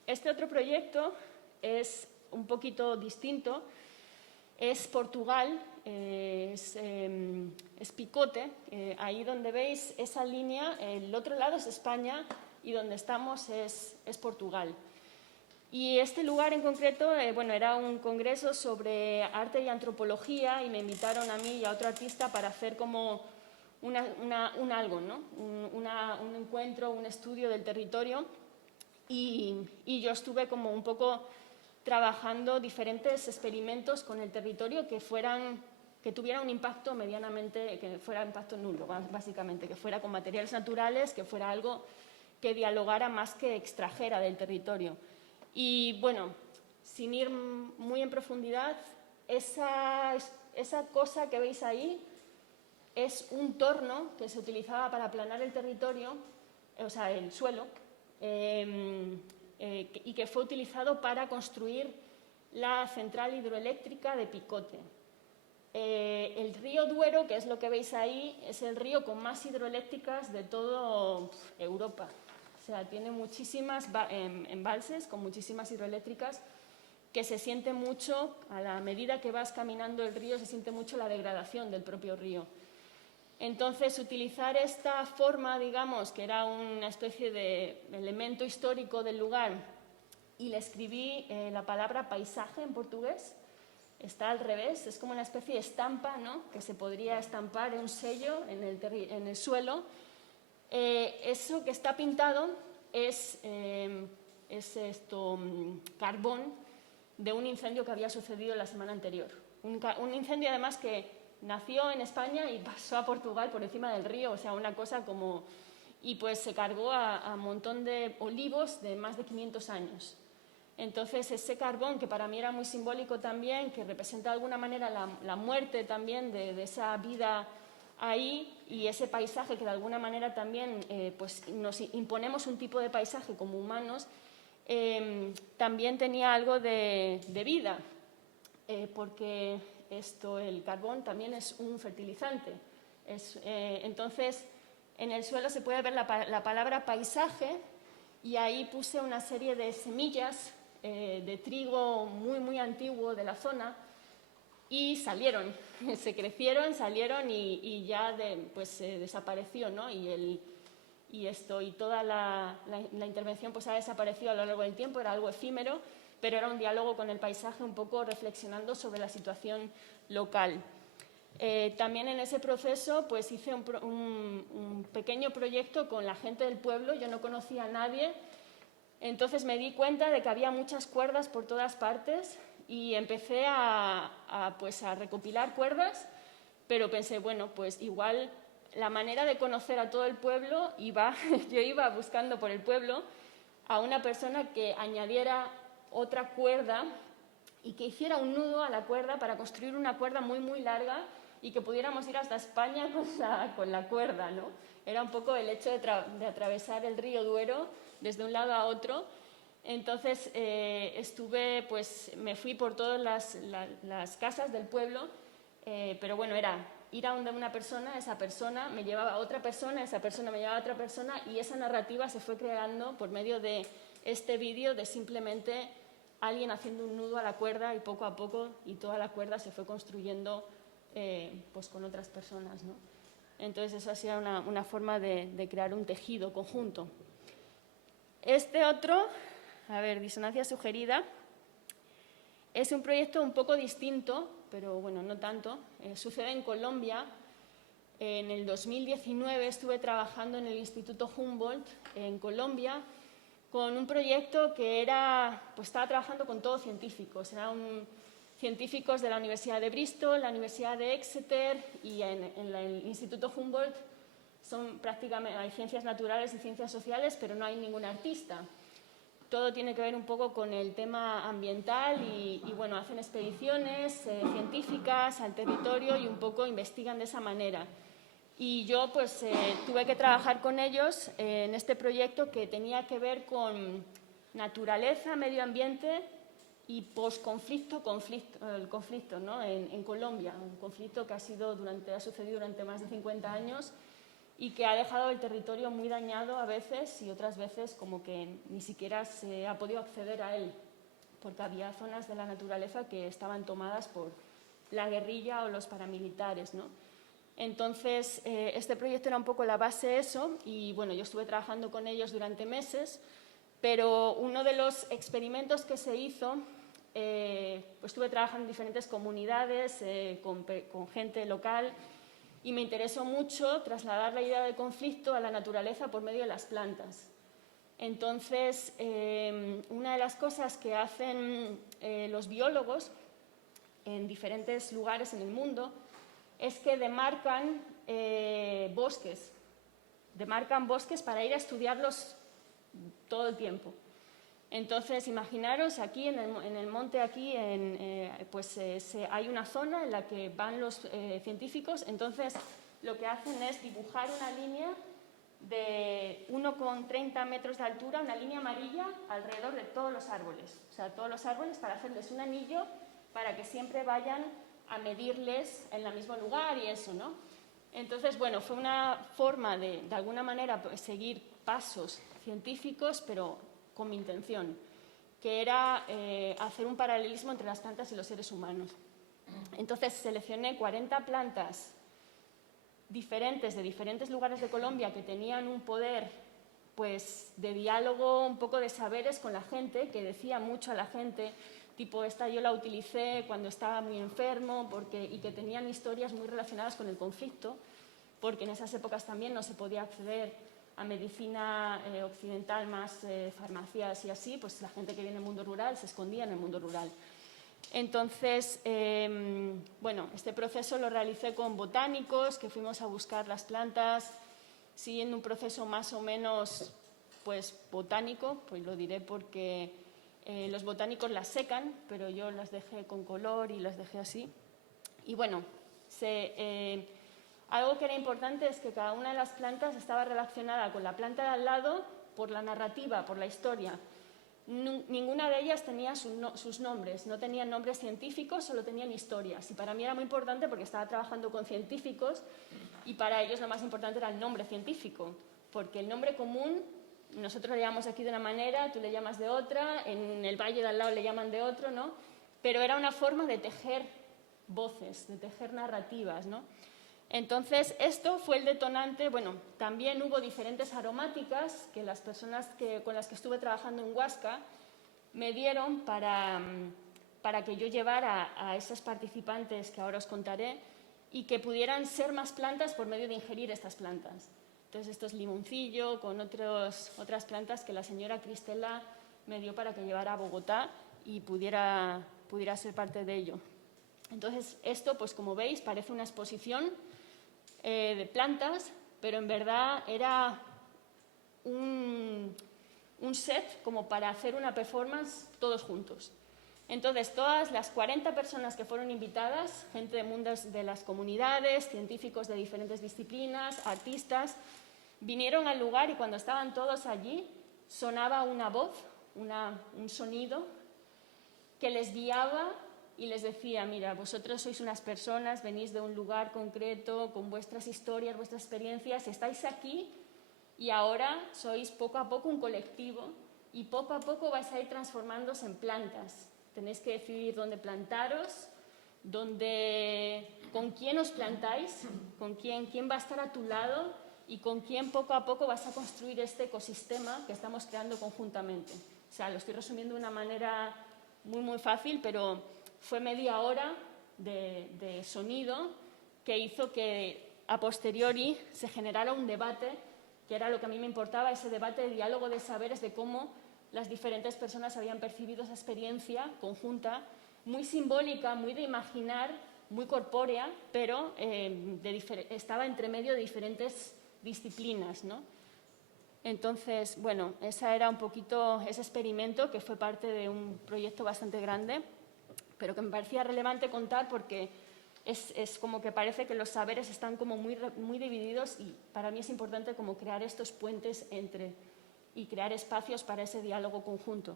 Este otro proyecto es un poquito distinto, es Portugal, es Picote, ahí donde veis esa línea, el otro lado es España y donde estamos es Portugal. Y este lugar en concreto, bueno, era un congreso sobre arte y antropología, y me invitaron a mí y a otro artista para hacer como un algo, ¿no? Un encuentro, un estudio del territorio, y yo estuve como un poco trabajando diferentes experimentos con el territorio que tuvieran un impacto medianamente, que fuera impacto nulo, básicamente, que fuera con materiales naturales, que fuera algo que dialogara más que extrajera del territorio. Y bueno, sin ir muy en profundidad, esa cosa que veis ahí es un torno que se utilizaba para aplanar el territorio, o sea, el suelo, y que fue utilizado para construir la central hidroeléctrica de Picote. El río Duero, que es lo que veis ahí, es el río con más hidroeléctricas de toda Europa. O sea, tiene muchísimas embalses con muchísimas hidroeléctricas, que se siente mucho, a la medida que vas caminando el río, se siente mucho la degradación del propio río. Entonces, utilizar esta forma, digamos, que era una especie de elemento histórico del lugar, y le escribí la palabra paisaje en portugués, está al revés, es como una especie de estampa, ¿no?, que se podría estampar en un sello en el suelo. Eso que está pintado es carbón de un incendio que había sucedido la semana anterior. Un incendio, además, que nació en España y pasó a Portugal por encima del río, o sea, una cosa como... Y pues se cargó a un montón de olivos de más de 500 años. Entonces, ese carbón, que para mí era muy simbólico también, que representa de alguna manera la muerte también de esa vida ahí, y ese paisaje que de alguna manera también pues nos imponemos un tipo de paisaje como humanos, también tenía algo de vida, porque el carbón también es un fertilizante. Entonces, en el suelo se puede ver la palabra paisaje, y ahí puse una serie de semillas de trigo muy, muy antiguo de la zona, y salieron, se crecieron, salieron, y ya pues desapareció, ¿no? Y toda la intervención pues ha desaparecido a lo largo del tiempo, era algo efímero, pero era un diálogo con el paisaje, un poco reflexionando sobre la situación local. También en ese proceso pues hice un pequeño proyecto con la gente del pueblo, yo no conocía a nadie, entonces me di cuenta de que había muchas cuerdas por todas partes, y empecé a recopilar cuerdas, pero pensé, bueno, pues igual la manera de conocer a todo el pueblo, yo iba buscando por el pueblo a una persona que añadiera otra cuerda y que hiciera un nudo a la cuerda para construir una cuerda muy, muy larga, y que pudiéramos ir hasta España con la cuerda, ¿no? Era un poco el hecho de atravesar el río Duero desde un lado a otro. Entonces me fui por todas las casas del pueblo, pero bueno, era ir a donde una persona, esa persona me llevaba a otra persona, esa persona me llevaba a otra persona, y esa narrativa se fue creando por medio de este vídeo, de simplemente alguien haciendo un nudo a la cuerda, y poco a poco, y toda la cuerda se fue construyendo pues con otras personas, ¿no? Entonces eso ha sido una forma de crear un tejido conjunto. Este otro, disonancia sugerida, es un proyecto un poco distinto, pero bueno, no tanto. Sucede en Colombia. En el 2019 estuve trabajando en el Instituto Humboldt en Colombia con un proyecto que estaba trabajando con todos científicos. Eran científicos de la Universidad de Bristol, la Universidad de Exeter y en el Instituto Humboldt prácticamente hay ciencias naturales y ciencias sociales, pero no hay ningún artista. Todo tiene que ver un poco con el tema ambiental y bueno, hacen expediciones científicas al territorio y un poco investigan de esa manera. Y yo pues tuve que trabajar con ellos en este proyecto que tenía que ver con naturaleza, medio ambiente y posconflicto, el conflicto, ¿no? en Colombia, un conflicto que ha sucedido durante más de 50 años y que ha dejado el territorio muy dañado a veces y otras veces como que ni siquiera se ha podido acceder a él, porque había zonas de la naturaleza que estaban tomadas por la guerrilla o los paramilitares, ¿no? Entonces, este proyecto era un poco la base de eso y bueno, yo estuve trabajando con ellos durante meses, pero uno de los experimentos que se hizo, pues estuve trabajando en diferentes comunidades, con gente local, y me interesó mucho trasladar la idea del conflicto a la naturaleza por medio de las plantas. Entonces, una de las cosas que hacen los biólogos en diferentes lugares en el mundo es que demarcan bosques para ir a estudiarlos todo el tiempo. Entonces, imaginaros aquí en el monte, aquí hay una zona en la que van los científicos. Entonces, lo que hacen es dibujar una línea de 1,30 metros de altura, una línea amarilla alrededor de todos los árboles. O sea, todos los árboles para hacerles un anillo para que siempre vayan a medirles en el mismo lugar y eso, ¿no? Entonces, bueno, fue una forma de alguna manera, seguir pasos científicos, pero con mi intención, que era hacer un paralelismo entre las plantas y los seres humanos. Entonces, seleccioné 40 plantas diferentes de diferentes lugares de Colombia que tenían un poder pues, de diálogo, un poco de saberes con la gente, que decía mucho a la gente. Tipo, esta yo la utilicé cuando estaba muy enfermo y que tenían historias muy relacionadas con el conflicto, porque en esas épocas también no se podía acceder a medicina occidental, más farmacias y así, pues la gente que viene del mundo rural se escondía en el mundo rural. Entonces, bueno, este proceso lo realicé con botánicos, que fuimos a buscar las plantas, siguiendo un proceso más o menos pues, botánico, pues lo diré porque los botánicos las secan, pero yo las dejé con color y las dejé así. Y bueno, algo que era importante es que cada una de las plantas estaba relacionada con la planta de al lado por la narrativa, por la historia. Ninguna de ellas tenía sus nombres, no tenían nombres científicos, solo tenían historias. Y para mí era muy importante porque estaba trabajando con científicos y para ellos lo más importante era el nombre científico, porque el nombre común nosotros le llamamos aquí de una manera, tú le llamas de otra, en el valle de al lado le llaman de otro, ¿no? Pero era una forma de tejer voces, de tejer narrativas, ¿no? Entonces, esto fue el detonante. Bueno, también hubo diferentes aromáticas que las personas con las que estuve trabajando en Huasca me dieron para que yo llevara a esos participantes que ahora os contaré y que pudieran ser más plantas por medio de ingerir estas plantas. Entonces, esto es limoncillo con otras plantas que la señora Cristela me dio para que llevara a Bogotá y pudiera ser parte de ello. Entonces, esto, pues como veis, parece una exposición de plantas, pero en verdad era un set como para hacer una performance todos juntos. Entonces, todas las 40 personas que fueron invitadas, gente de mundos de las comunidades, científicos de diferentes disciplinas, artistas, vinieron al lugar y cuando estaban todos allí sonaba una voz, un sonido que les guiaba y les decía, mira, vosotros sois unas personas, venís de un lugar concreto, con vuestras historias, vuestras experiencias, estáis aquí y ahora sois poco a poco un colectivo y poco a poco vais a ir transformándose en plantas. Tenéis que decidir dónde plantaros, con quién os plantáis, con quién va a estar a tu lado y con quién poco a poco vas a construir este ecosistema que estamos creando conjuntamente. O sea, lo estoy resumiendo de una manera muy, muy fácil, pero fue media hora de sonido que hizo que a posteriori se generara un debate, que era lo que a mí me importaba, ese debate de diálogo de saberes, de cómo las diferentes personas habían percibido esa experiencia conjunta, muy simbólica, muy de imaginar, muy corpórea, pero estaba entre medio de diferentes disciplinas, ¿no? Entonces, bueno, esa era un poquito ese experimento que fue parte de un proyecto bastante grande, pero que me parecía relevante contar porque es como que parece que los saberes están como muy divididos y para mí es importante como crear estos puentes y crear espacios para ese diálogo conjunto.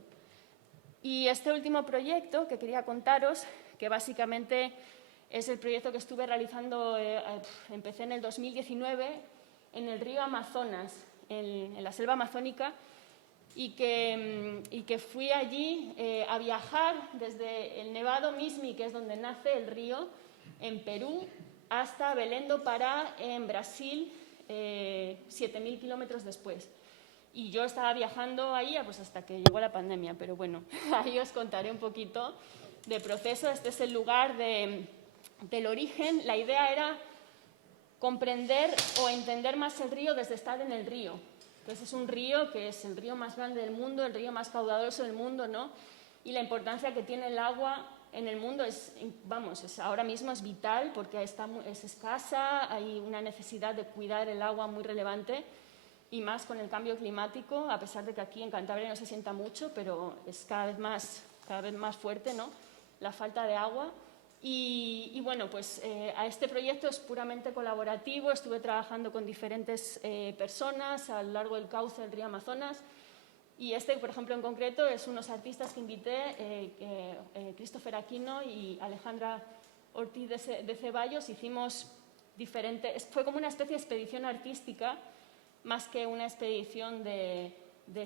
Y este último proyecto que quería contaros, que básicamente es el proyecto que estuve realizando, empecé en el 2019 en el río Amazonas, en la selva amazónica, y que fui allí a viajar desde el Nevado Mismi, que es donde nace el río, en Perú, hasta Belém do Pará, en Brasil, 7.000 kilómetros después. Y yo estaba viajando ahí pues hasta que llegó la pandemia, pero bueno, ahí os contaré un poquito del proceso. Este es el lugar del origen. La idea era comprender o entender más el río desde estar en el río. Entonces es un río que es el río más grande del mundo, el río más caudaloso del mundo, ¿no? Y la importancia que tiene el agua en el mundo ahora mismo es vital porque es escasa, hay una necesidad de cuidar el agua muy relevante y más con el cambio climático, a pesar de que aquí en Cantabria no se sienta mucho, pero es cada vez más fuerte, ¿no?, la falta de agua. Y bueno, pues a este proyecto es puramente colaborativo, estuve trabajando con diferentes personas a lo largo del cauce del río Amazonas y por ejemplo, en concreto, es unos artistas que invité, Christopher Aquino y Alejandra Ortiz de Ceballos, hicimos fue como una especie de expedición artística más que una expedición de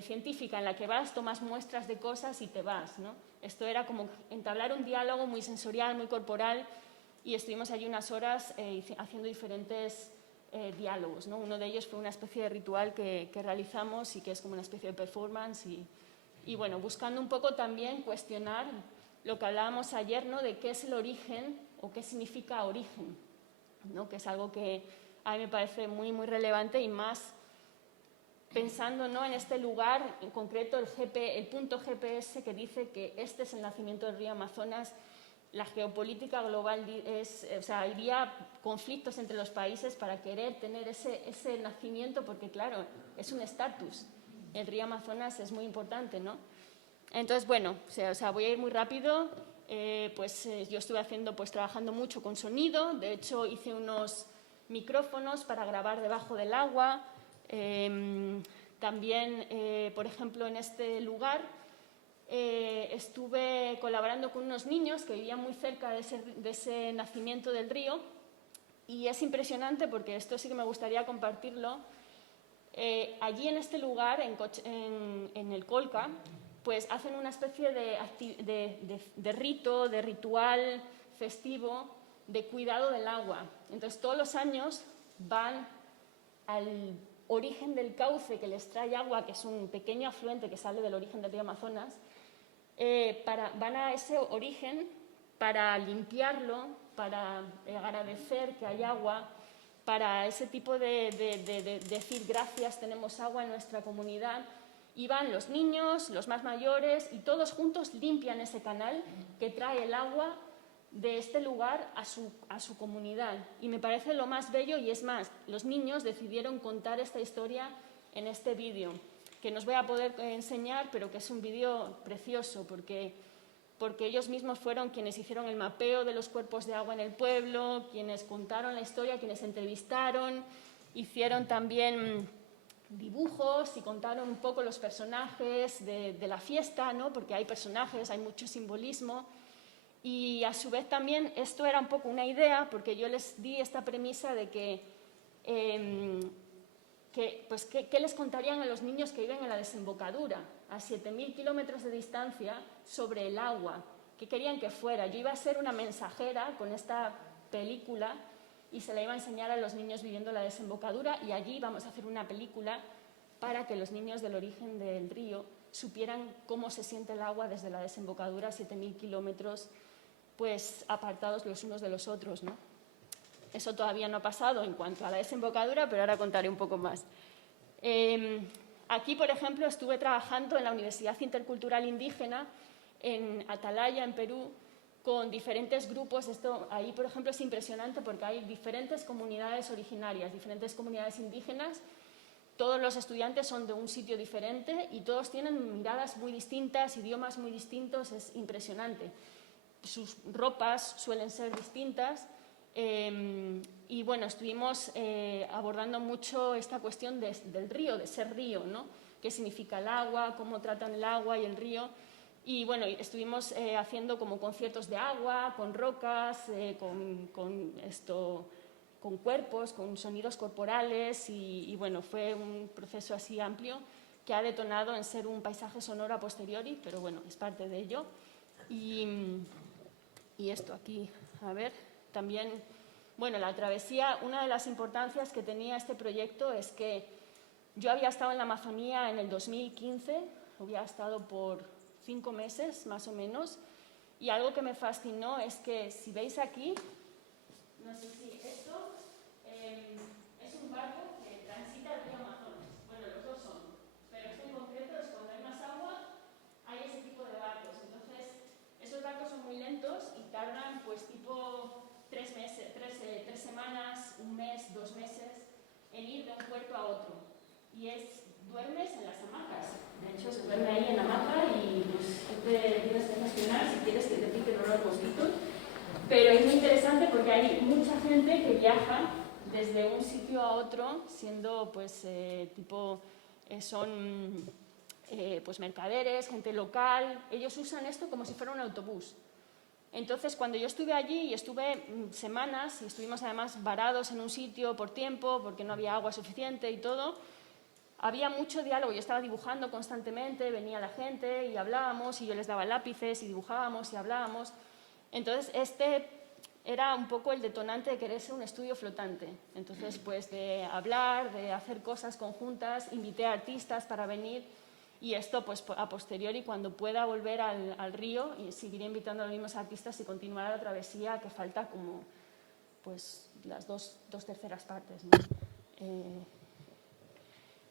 científica en la que vas, tomas muestras de cosas y te vas, ¿no? Esto era como entablar un diálogo muy sensorial, muy corporal, y estuvimos allí unas horas haciendo diferentes diálogos, ¿no? Uno de ellos fue una especie de ritual que realizamos y que es como una especie de performance y bueno, buscando un poco también cuestionar lo que hablábamos ayer, ¿no?, de qué es el origen o qué significa origen, ¿no?, que es algo que a mí me parece muy, muy relevante y más pensando, ¿no?, en este lugar, en concreto el punto GPS que dice que este es el nacimiento del río Amazonas. La geopolítica global habría conflictos entre los países para querer tener ese nacimiento porque, claro, es un estatus. El río Amazonas es muy importante, ¿no? Entonces, bueno, voy a ir muy rápido. Yo estuve trabajando mucho con sonido. De hecho, hice unos micrófonos para grabar debajo del agua. También, por ejemplo, en este lugar estuve colaborando con unos niños que vivían muy cerca de ese nacimiento del río y es impresionante porque esto sí que me gustaría compartirlo. Allí en este lugar, en el Colca, pues hacen una especie de rito, de ritual festivo de cuidado del agua. Entonces todos los años van al origen del cauce que les trae agua, que es un pequeño afluente que sale del origen del río Amazonas, van a ese origen para limpiarlo, para agradecer que hay agua, para ese tipo de decir gracias, tenemos agua en nuestra comunidad. Y van los niños, los más mayores, y todos juntos limpian ese canal que trae el agua de este lugar a su comunidad. Y me parece lo más bello, y es más, los niños decidieron contar esta historia en este vídeo, que no os voy a poder enseñar, pero que es un vídeo precioso, porque ellos mismos fueron quienes hicieron el mapeo de los cuerpos de agua en el pueblo, quienes contaron la historia, quienes entrevistaron, hicieron también dibujos y contaron un poco los personajes de la fiesta, ¿no? Porque hay personajes, hay mucho simbolismo. Y a su vez también esto era un poco una idea, porque yo les di esta premisa de que ¿qué les contarían a los niños que viven en la desembocadura, a 7.000 kilómetros de distancia, sobre el agua? ¿Qué querían que fuera? Yo iba a ser una mensajera con esta película y se la iba a enseñar a los niños viviendo en la desembocadura, y allí vamos a hacer una película para que los niños del origen del río supieran cómo se siente el agua desde la desembocadura a 7.000 kilómetros pues apartados los unos de los otros, ¿no? Eso todavía no ha pasado en cuanto a la desembocadura, pero ahora contaré un poco más. Aquí, por ejemplo, estuve trabajando en la Universidad Intercultural Indígena en Atalaya, en Perú, con diferentes grupos. Esto ahí, por ejemplo, es impresionante porque hay diferentes comunidades originarias, diferentes comunidades indígenas. Todos los estudiantes son de un sitio diferente y todos tienen miradas muy distintas, idiomas muy distintos, es impresionante. Sus ropas suelen ser distintas y bueno, estuvimos abordando mucho esta cuestión del río, de ser río, ¿no? ¿Qué significa el agua? ¿Cómo tratan el agua y el río? Y bueno, estuvimos haciendo como conciertos de agua, con rocas, con cuerpos, con sonidos corporales y bueno, fue un proceso así amplio que ha detonado en ser un paisaje sonoro a posteriori, pero bueno, es parte de ello. Y esto aquí, a ver, también, bueno, la travesía, una de las importancias que tenía este proyecto es que yo había estado en la Amazonía en el 2015, había estado por 5 meses más o menos, y algo que me fascinó es que si veis aquí, no sé si esto es un barco que transita el río Amazonas. Bueno, los dos son, pero este en concreto es cuando hay más agua, hay ese tipo de barcos. Entonces, esos barcos son muy lentos y tardan pues tipo 3 meses, 3 semanas, 1 mes, 2 meses en ir de un puerto a otro. Y duermes en las hamacas. De hecho, se duerme ahí en la hamaca y pues tú te tienes que gestionar si quieres que te piquen o no los mosquitos. Pero es muy interesante porque hay mucha gente que viaja desde un sitio a otro, siendo pues son pues mercaderes, gente local. Ellos usan esto como si fuera un autobús. Entonces, cuando yo estuve allí y estuve semanas y estuvimos además varados en un sitio por tiempo porque no había agua suficiente y todo, había mucho diálogo. Yo estaba dibujando constantemente, venía la gente y hablábamos y yo les daba lápices y dibujábamos y hablábamos. Entonces, este era un poco el detonante de querer ser un estudio flotante. Entonces, pues de hablar, de hacer cosas conjuntas, invité a artistas para venir y esto, pues a posteriori, cuando pueda volver al río, y seguiré invitando a los mismos artistas y continuar la travesía, que falta como pues las dos terceras partes, ¿no?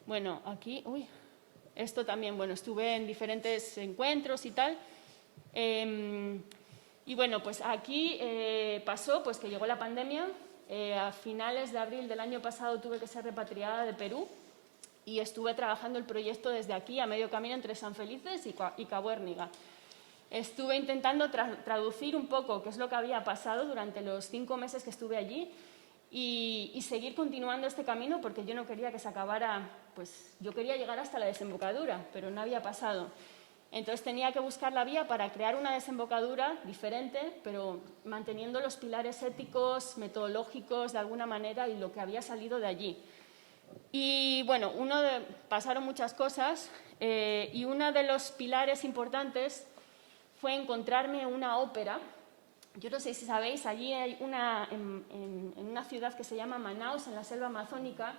Bueno, aquí, esto también, bueno, estuve en diferentes encuentros y tal. Y bueno, pues aquí pasó pues que llegó la pandemia. A finales de abril del año pasado tuve que ser repatriada de Perú y estuve trabajando el proyecto desde aquí, a medio camino entre San Felices y Cabo Herniga. Estuve intentando traducir un poco qué es lo que había pasado durante los 5 meses que estuve allí y seguir continuando este camino porque yo no quería que se acabara, pues yo quería llegar hasta la desembocadura, pero no había pasado. Entonces tenía que buscar la vía para crear una desembocadura diferente, pero manteniendo los pilares éticos, metodológicos de alguna manera y lo que había salido de allí. Y bueno, pasaron muchas cosas y uno de los pilares importantes fue encontrarme una ópera. Yo no sé si sabéis, allí hay en una ciudad que se llama Manaus, en la selva amazónica,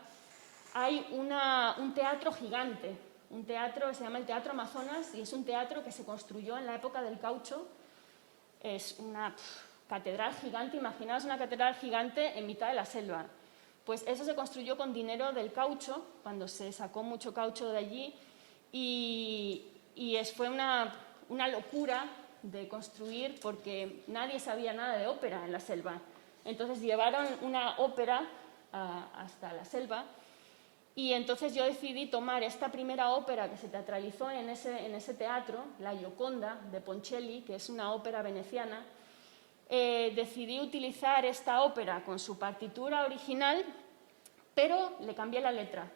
hay un teatro gigante. Un teatro, se llama el Teatro Amazonas y es un teatro que se construyó en la época del caucho. Es una catedral gigante, imaginaos una catedral gigante en mitad de la selva. Pues eso se construyó con dinero del caucho, cuando se sacó mucho caucho de allí y fue una locura de construir porque nadie sabía nada de ópera en la selva. Entonces llevaron una ópera hasta la selva. Y entonces yo decidí tomar esta primera ópera que se teatralizó en ese teatro, La Gioconda, de Ponchielli, que es una ópera veneciana. Decidí utilizar esta ópera con su partitura original, pero le cambié la letra.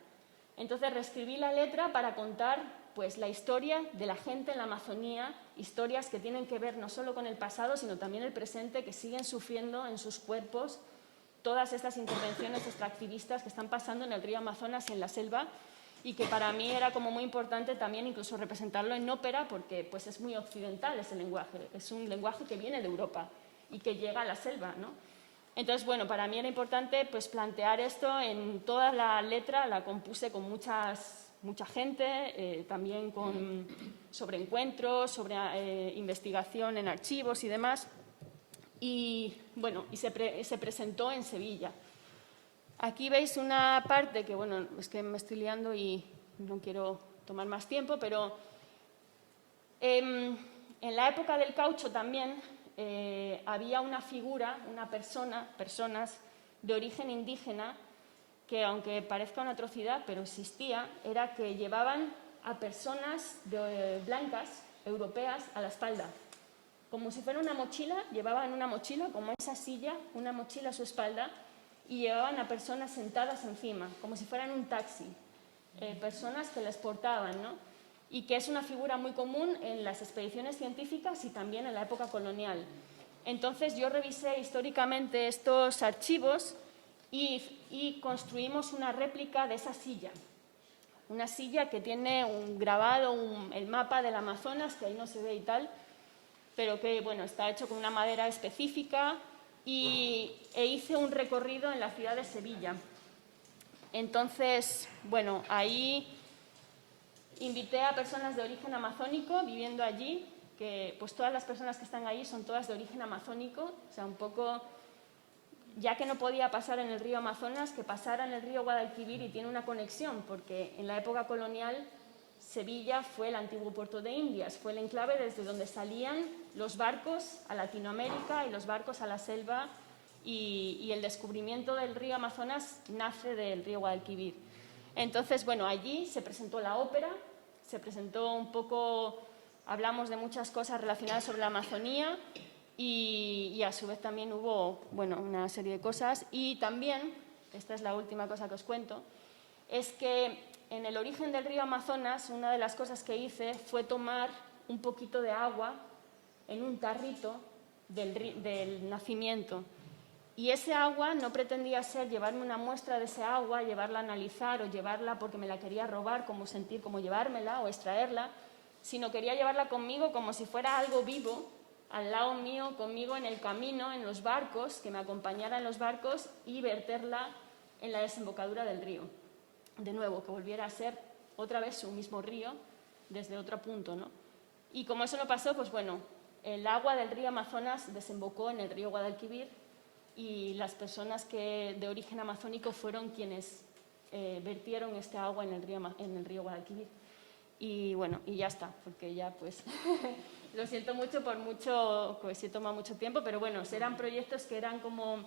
Entonces reescribí la letra para contar pues, la historia de la gente en la Amazonía, historias que tienen que ver no solo con el pasado, sino también el presente, que siguen sufriendo en sus cuerpos todas estas intervenciones extractivistas que están pasando en el río Amazonas y en la selva y que para mí era como muy importante también incluso representarlo en ópera porque pues es muy occidental ese lenguaje, es un lenguaje que viene de Europa y que llega a la selva, ¿no? Entonces, bueno, para mí era importante pues plantear esto en toda la letra, la compuse con mucha gente, también sobre encuentros, sobre investigación en archivos y demás. y bueno, y se presentó en Sevilla. Aquí veis una parte que, bueno, es que me estoy liando y no quiero tomar más tiempo, pero en la época del caucho también había una figura, personas de origen indígena, que aunque parezca una atrocidad, pero existía, era que llevaban a personas blancas, europeas, a la espalda. Como si fuera una mochila, llevaban una mochila, como esa silla, una mochila a su espalda, y llevaban a personas sentadas encima, como si fueran un taxi. Personas que les portaban, ¿no? Y que es una figura muy común en las expediciones científicas y también en la época colonial. Entonces yo revisé históricamente estos archivos y construimos una réplica de esa silla. Una silla que tiene grabado el mapa del Amazonas, que ahí no se ve y tal, pero que, bueno, está hecho con una madera específica e hice un recorrido en la ciudad de Sevilla. Entonces, bueno, ahí invité a personas de origen amazónico viviendo allí, que pues todas las personas que están ahí son todas de origen amazónico, o sea, un poco, ya que no podía pasar en el río Amazonas, que pasara en el río Guadalquivir, y tiene una conexión, porque en la época colonial Sevilla fue el antiguo puerto de Indias, fue el enclave desde donde salían los barcos a Latinoamérica y los barcos a la selva, y el descubrimiento del río Amazonas nace del río Guadalquivir. Entonces, bueno, allí se presentó la ópera, se presentó un poco, hablamos de muchas cosas relacionadas sobre la Amazonía y a su vez también hubo, bueno, una serie de cosas. Y también, esta es la última cosa que os cuento, es que en el origen del río Amazonas, una de las cosas que hice fue tomar un poquito de agua en un tarrito del nacimiento. Y ese agua no pretendía ser llevarme una muestra de ese agua, llevarla a analizar o llevarla porque me la quería robar, como sentir, como llevármela o extraerla, sino quería llevarla conmigo como si fuera algo vivo, al lado mío, conmigo en el camino, en los barcos, que me acompañara en los barcos y verterla en la desembocadura del río. De nuevo, que volviera a ser otra vez un mismo río desde otro punto, ¿no? Y como eso no pasó, pues bueno, el agua del río Amazonas desembocó en el río Guadalquivir, y las personas de origen amazónico fueron quienes vertieron este agua en el río Guadalquivir. Y bueno, y ya está, porque ya pues lo siento mucho que se toma mucho tiempo, pero bueno, eran proyectos que eran como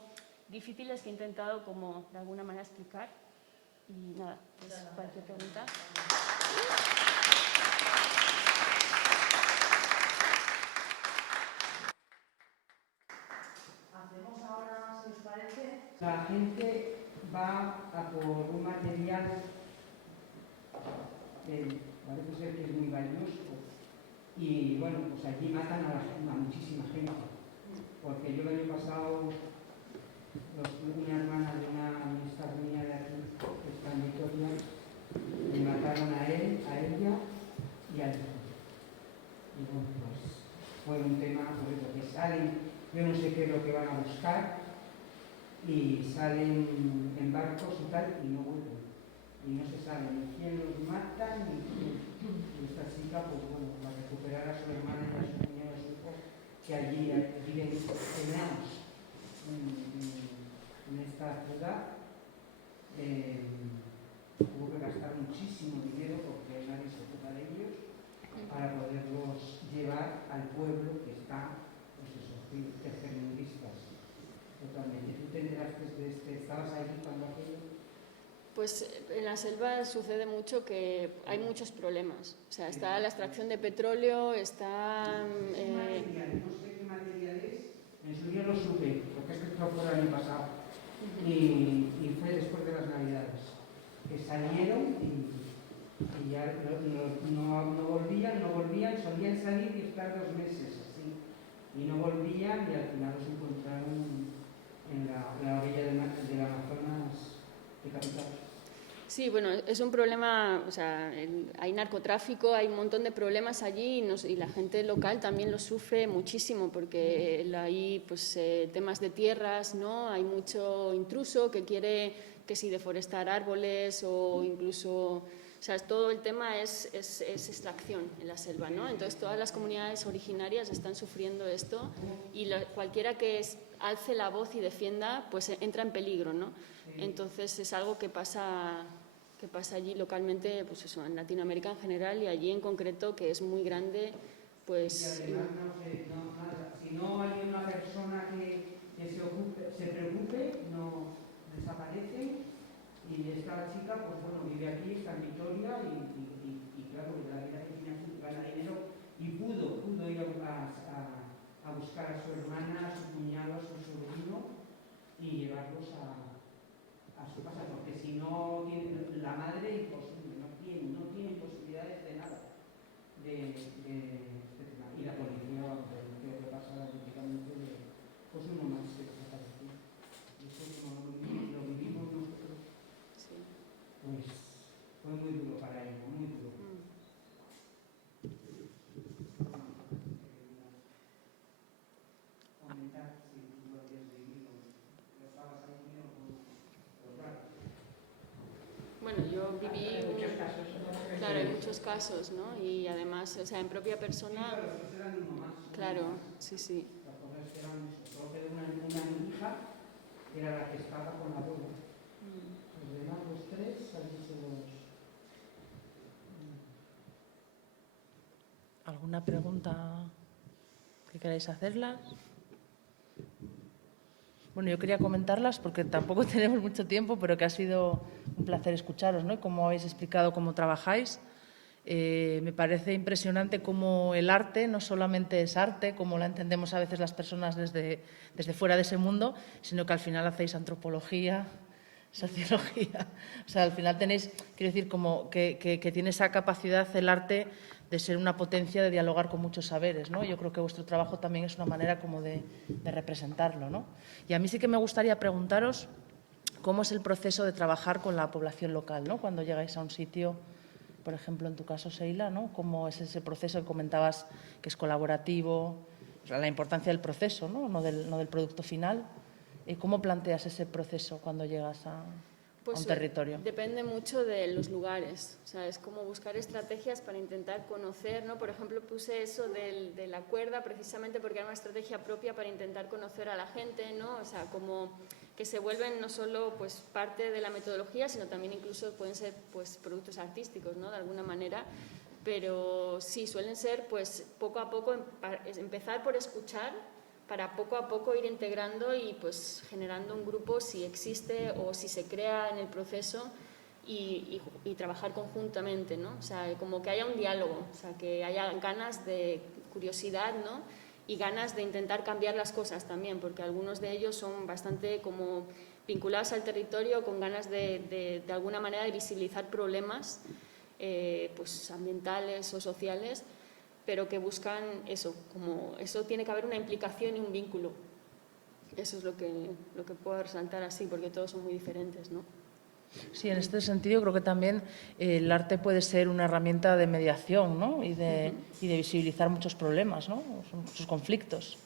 difíciles que he intentado como de alguna manera explicar. Y nada, pues cualquier pregunta. La gente va a por un material que parece ser que es muy valioso y bueno, pues allí matan a muchísima gente, porque yo el año pasado una hermana de una amistad mía de aquí, que está en Vitoria, le mataron a él, a ella y al hijo. Y bueno, pues fue un tema por eso que salen, yo no sé qué es lo que van a buscar, y salen en barcos y tal, y no vuelven. Y no se sabe ni quién los mata, ni quién. Y esta chica, pues bueno, para recuperar a su hermana y a su niño y a su hijo, que allí viven años en esta ciudad, tuvo que gastar muchísimo dinero porque nadie se ocupa de ellos, para poderlos llevar al pueblo que está, pues eso, tercermundistas. Totalmente. ¿Tú te enteraste de estabas ahí cuando aquello? Pues en la selva sucede mucho que hay muchos problemas. O sea, está la extracción de petróleo, está... No sé qué material es. En su día lo supe, porque es que esto fue el año pasado. Y fue después de las Navidades. Que salieron y ya no volvían, solían salir y estar 2 meses así. Y no volvían y al final los encontraron en la orilla del Amazonas de capital. Sí, bueno, es un problema, o sea, hay narcotráfico, hay un montón de problemas allí y la gente local también lo sufre muchísimo porque hay pues, temas de tierras, ¿no? Hay mucho intruso que quiere que si deforestar árboles o incluso O sea, todo el tema es extracción en la selva, ¿no? Entonces, todas las comunidades originarias están sufriendo esto y cualquiera que alce la voz y defienda, pues entra en peligro, ¿no? Entonces, es algo que pasa allí localmente, pues eso, en Latinoamérica en general y allí en concreto, que es muy grande, pues... Y además, si no hay una persona que se preocupe, no desaparece. Y esta chica, pues bueno, vive aquí, está en Vitoria y claro, la vida que tiene aquí gana dinero y pudo ir a buscar a su hermana, a su cuñado, a su sobrino y llevarlos a su casa, porque si no, la madre imposible, no tiene posibilidades de nada. Y la policía, creo que pasa prácticamente pues uno más que desapareció. Eso lo vivimos nosotros. Pues fue muy duro para ella, muy duro. Comentar si tú lo habías vivido, lo estabas ahí o claro. Bueno, yo viví muchos casos, claro, hay muchos casos, ¿no? Y además, o sea, en propia persona... Sí, pero eran uno más. Claro, sí, sí. Las cosas eran eso, solo quedó una hija, que era la que estaba con la abuela. Los demás, los tres, allí solos. ¿Alguna pregunta que queráis hacerlas? Bueno, yo quería comentarlas porque tampoco tenemos mucho tiempo, pero que ha sido un placer escucharos, ¿no? Y cómo habéis explicado cómo trabajáis. Me parece impresionante cómo el arte no solamente es arte, como la entendemos a veces las personas desde fuera de ese mundo, sino que al final hacéis antropología, sociología. O sea, al final tenéis, quiero decir, como que tiene esa capacidad el arte de ser una potencia de dialogar con muchos saberes, ¿no? Yo creo que vuestro trabajo también es una manera como de representarlo, ¿no? Y a mí sí que me gustaría preguntaros cómo es el proceso de trabajar con la población local, ¿no? Cuando llegáis a un sitio, por ejemplo, en tu caso, Seila, ¿no? ¿Cómo es ese proceso que comentabas que es colaborativo? O sea, la importancia del proceso, ¿no? No del producto final. ¿Cómo planteas ese proceso cuando llegas a un territorio? Depende mucho de los lugares. O sea, es como buscar estrategias para intentar conocer, ¿no? Por ejemplo, puse eso de la cuerda precisamente porque era una estrategia propia para intentar conocer a la gente, ¿no? O sea, como que se vuelven no solo pues, parte de la metodología, sino también incluso pueden ser pues, productos artísticos, ¿no? De alguna manera. Pero sí, suelen ser pues, poco a poco, empezar por escuchar, para poco a poco ir integrando y pues generando un grupo si existe o si se crea en el proceso y trabajar conjuntamente, ¿no? O sea, como que haya un diálogo, o sea, que haya ganas de curiosidad, ¿no? Y ganas de intentar cambiar las cosas también, porque algunos de ellos son bastante como vinculados al territorio con ganas de alguna manera de visibilizar problemas pues ambientales o sociales, pero que buscan eso, como eso tiene que haber una implicación y un vínculo. Eso es lo que puedo resaltar así, porque todos son muy diferentes, ¿no? Sí, en este sentido creo que también el arte puede ser una herramienta de mediación, ¿no? y de visibilizar muchos problemas, ¿no? Muchos conflictos.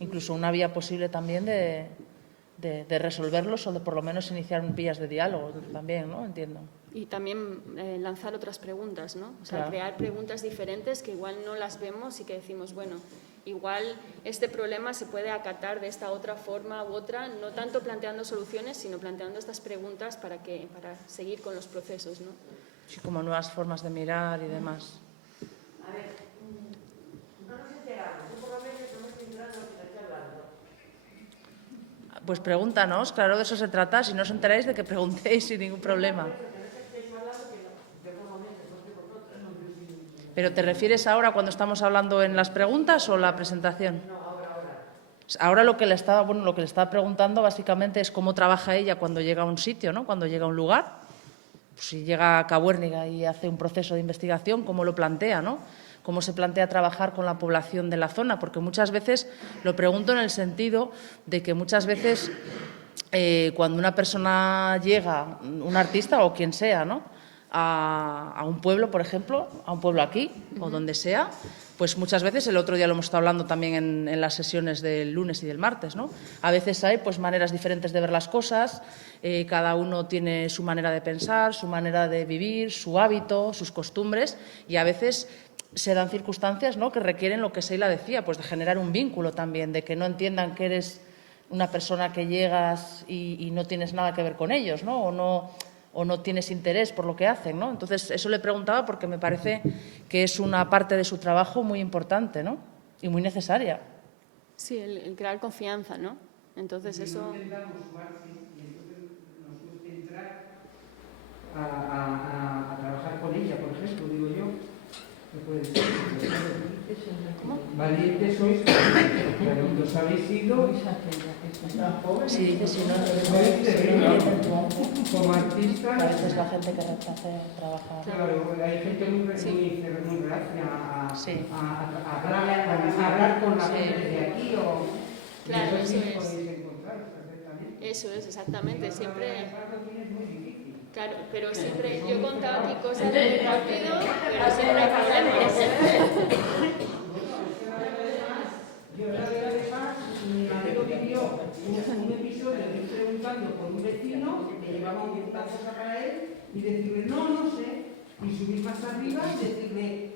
Incluso una vía posible también de resolverlos o de por lo menos iniciar vías de diálogo también, ¿no? Entiendo. Y también lanzar otras preguntas, ¿no? O sea, claro. Crear preguntas diferentes que igual no las vemos y que decimos, bueno, igual este problema se puede acatar de esta otra forma u otra, no tanto planteando soluciones, sino planteando estas preguntas para seguir con los procesos, ¿no? Sí, como nuevas formas de mirar y demás. A ver, no nos enteramos, yo por lo menos no me estoy enterando de lo que estoy hablando. Pues pregúntanos, claro, de eso se trata. Si no os enteráis, de que preguntéis sin ningún problema. ¿Pero te refieres ahora cuando estamos hablando en las preguntas o la presentación? No, ahora. Ahora lo que le estaba preguntando básicamente es cómo trabaja ella cuando llega a un sitio, ¿no? Cuando llega a un lugar. Pues si llega a Cabuérniga y hace un proceso de investigación, ¿cómo lo plantea, no? ¿Cómo se plantea trabajar con la población de la zona? Porque muchas veces, lo pregunto en el sentido de que muchas veces cuando una persona llega, un artista o quien sea, ¿no? A un pueblo, por ejemplo, a un pueblo aquí o donde sea, pues muchas veces, el otro día lo hemos estado hablando también en las sesiones del lunes y del martes, ¿no? A veces hay pues maneras diferentes de ver las cosas, cada uno tiene su manera de pensar, su manera de vivir, su hábito, sus costumbres, y a veces se dan circunstancias, ¿no?, que requieren lo que Sheila decía, pues de generar un vínculo también, de que no entiendan que eres una persona que llegas y no tienes nada que ver con ellos, ¿no? O no tienes interés por lo que hacen, ¿no? Entonces, eso le preguntaba porque me parece que es una parte de su trabajo muy importante, ¿no? Y muy necesaria. Sí, el crear confianza, ¿no? Entonces, eso... No intentamos sumarse y entonces nos gusta entrar a trabajar con ella, por ejemplo, digo yo. ¿Qué puede ser? ¿Cómo? Valientes sois, pero los habéis sido... Sí, dices, si no, como artistas... a veces la gente que rechace trabajar. Claro, hay gente muy reacia Sí. a hablar con la gente de aquí o... Claro, eso es. Podéis encontrar perfectamente. Eso es, exactamente. Siempre... Es muy difícil. Claro, pero siempre... Yo he contado aquí cosas muy rápido, pero siempre hay problemas. Mi amigo vivió un episodio de ir preguntando por un vecino que llevaba una cosa para él y decirle, no sé, y subir más arriba y decirle,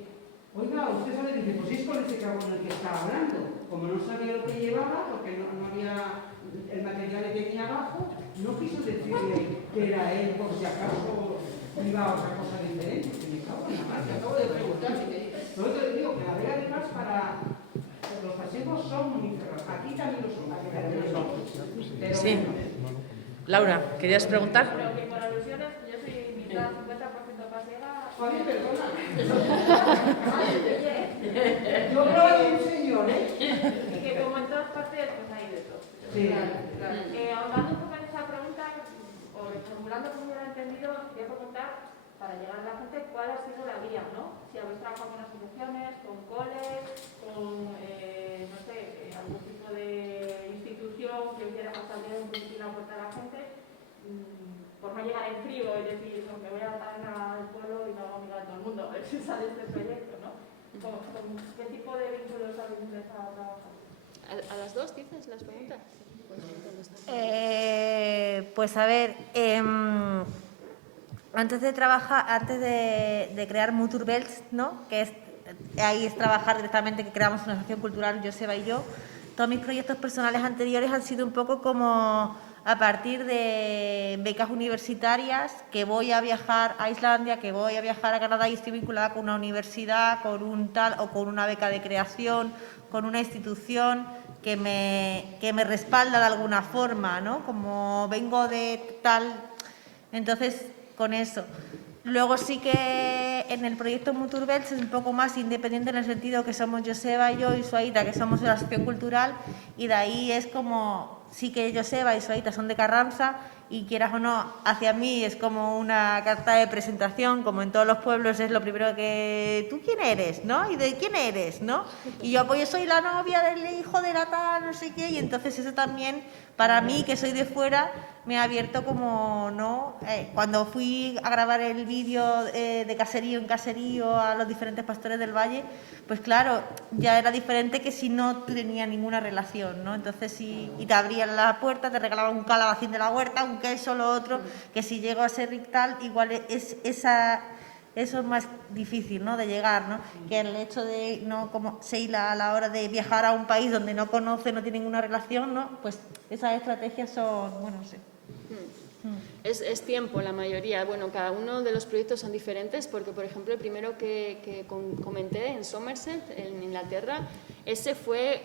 oiga, usted sabe, dice, pues es con ese cabo en el que estaba hablando. Como no sabía lo que llevaba, porque no había el material que tenía abajo, no quiso decirle que era él, por si acaso iba a otra cosa diferente. Me cago en la mar, que acabo de preguntar. Por eso te digo que la vega de Paz para... Los pasivos son muy cerrados. Aquí también lo son. Pero Sí. Laura, ¿querías preguntar? Pero que por alusiones, yo soy mitad 50% pasiega. Oye, perdona. Yo creo que un señor, ¿eh? Y que como en todas partes, pues hay de todo. Sí. Claro. Ahondando un poco en esa pregunta, o reformulando como yo lo he entendido, voy a preguntar, para llegar a la gente, cuál ha sido la guía, ¿no? Si habéis trabajado con asociaciones, con coles, con, no sé, algún tipo de institución que hiciera hasta el día de permitir la puerta a la gente, por no llegar en frío y decir, no, me voy a dar al pueblo y no hago amiga de todo el mundo, a ver si sale este proyecto, ¿no? ¿Qué tipo de vínculos habéis empezado a trabajar? ¿A las dos dices las preguntas? Pues a ver, antes de crear Mutur Belts, ¿no?, que ahí es trabajar directamente, que creamos una asociación cultural, Joseba y yo, todos mis proyectos personales anteriores han sido un poco como a partir de becas universitarias, que voy a viajar a Islandia, que voy a viajar a Canadá y estoy vinculada con una universidad, con un tal o con una beca de creación, con una institución que me respalda de alguna forma, ¿no? Como vengo de tal... Entonces, con eso. Luego sí que en el proyecto Mutur Belts es un poco más independiente en el sentido que somos Joseba y yo y Suaita, que somos de la asociación cultural, y de ahí es como, sí que Joseba y Suaita son de Carranza, y quieras o no, hacia mí es como una carta de presentación, como en todos los pueblos es lo primero que, ¿tú quién eres?, ¿no? ¿Y de quién eres?, ¿no? Y yo, pues yo soy la novia del hijo de la tal, no sé qué, y entonces eso también, para mí, que soy de fuera, me ha abierto como, ¿no? Cuando fui a grabar el vídeo de caserío en caserío a los diferentes pastores del valle, pues claro, ya era diferente que si no tenía ninguna relación, ¿no? Entonces, y te abrían la puerta, te regalaban un calabacín de la huerta, un queso, lo otro, que si llego a ser tal, igual eso es más difícil, ¿no?, de llegar, ¿no? Que el hecho de, no como Sheila a la hora de viajar a un país donde no conoce, no tiene ninguna relación, ¿no? Pues esas estrategias son, bueno, no sé. Es tiempo la mayoría. Bueno, cada uno de los proyectos son diferentes porque, por ejemplo, el primero que comenté en Somerset, en Inglaterra, ese fue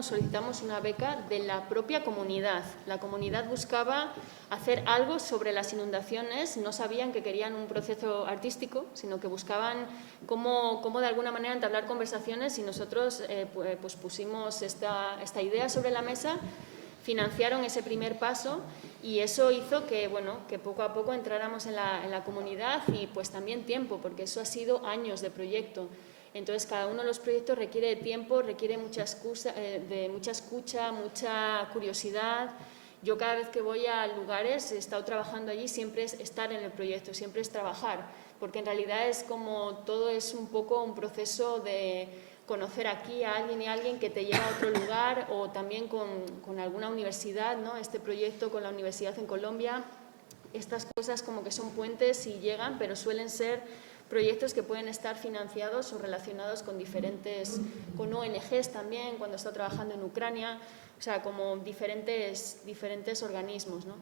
solicitamos una beca de la propia comunidad. La comunidad buscaba hacer algo sobre las inundaciones, no sabían que querían un proceso artístico, sino que buscaban cómo de alguna manera entablar conversaciones, y nosotros pues pusimos esta idea sobre la mesa, financiaron ese primer paso, y eso hizo que, bueno, que poco a poco entráramos en la comunidad, y pues también tiempo, porque eso ha sido años de proyecto. Entonces, cada uno de los proyectos requiere de tiempo, requiere mucha escucha, mucha curiosidad. Yo cada vez que voy a lugares, he estado trabajando allí, siempre es estar en el proyecto, siempre es trabajar. porque en realidad es como todo es un poco un proceso de conocer aquí a alguien y a alguien que te lleva a otro lugar, o también con alguna universidad, ¿no? Este proyecto con la universidad en Colombia, estas cosas como que son puentes y llegan, pero suelen ser proyectos que pueden estar financiados o relacionados con con ONGs también, cuando está trabajando en Ucrania, o sea, como diferentes organismos, ¿no?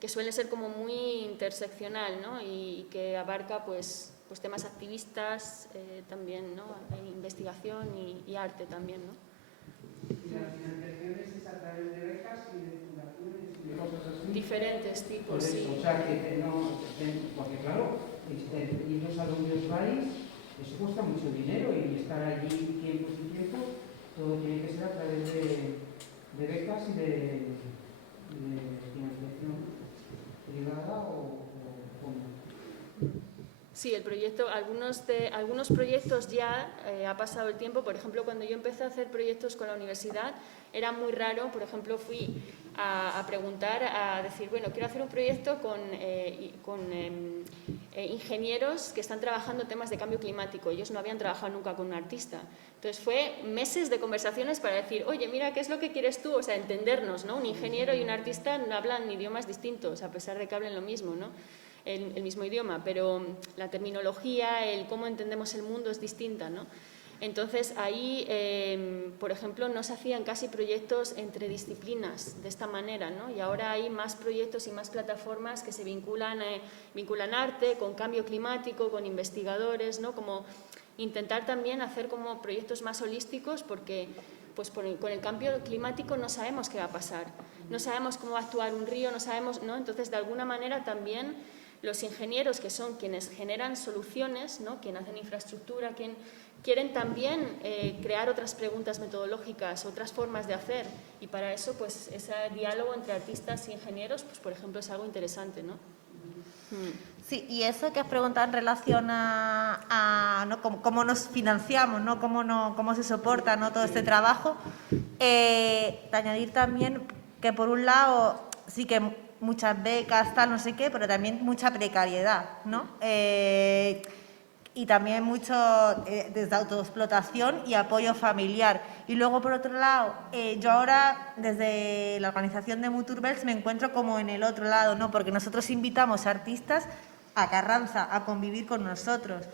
Que suele ser como muy interseccional, ¿no? Y que abarca pues temas activistas también, ¿no? Investigación y arte también, ¿no? ¿Y las financiaciones es a través de becas y de fundaciones y de cosas así? Diferentes tipos, Por eso, sí. O sea, que no, porque claro, irnos a donde os vais, eso cuesta mucho dinero, y estar allí tiempos y tiempos, todo tiene que ser a través de becas y de financiación privada o cómo. Sí, el proyecto, algunos proyectos ya ha pasado el tiempo. Por ejemplo, cuando yo empecé a hacer proyectos con la universidad, era muy raro. Por ejemplo, fui a preguntar, a decir, bueno, quiero hacer un proyecto con ingenieros que están trabajando temas de cambio climático. Ellos no habían trabajado nunca con un artista. Entonces fue meses de conversaciones para decir, oye, mira, ¿qué es lo que quieres tú? O sea, entendernos, ¿no? Un ingeniero y un artista no hablan idiomas distintos, a pesar de que hablen lo mismo, ¿no? El mismo idioma, pero la terminología, el cómo entendemos el mundo es distinta, ¿no? Entonces ahí, por ejemplo, no se hacían casi proyectos entre disciplinas de esta manera, ¿no? Y ahora hay más proyectos y más plataformas que se vinculan arte con cambio climático, con investigadores, ¿no? Como intentar también hacer como proyectos más holísticos, porque pues con el cambio climático no sabemos qué va a pasar, no sabemos cómo va a actuar un río, no sabemos, ¿no? Entonces, de alguna manera también los ingenieros, que son quienes generan soluciones, ¿no? Quienes hacen infraestructura, quieren también crear otras preguntas metodológicas, otras formas de hacer, y para eso pues ese diálogo entre artistas y ingenieros, pues por ejemplo, es algo interesante, ¿no? Sí, y eso que has preguntado en relación a ¿no? cómo nos financiamos, ¿no? Cómo se soporta, ¿no? Todo este trabajo, de añadir también que por un lado sí que muchas becas, tal, no sé qué, pero también mucha precariedad, ¿no? Y también mucho desde autoexplotación y apoyo familiar. Y luego, por otro lado, yo ahora, desde la organización de Muturbels, me encuentro como en el otro lado, ¿no? Porque nosotros invitamos a artistas a Carranza a convivir con nosotros.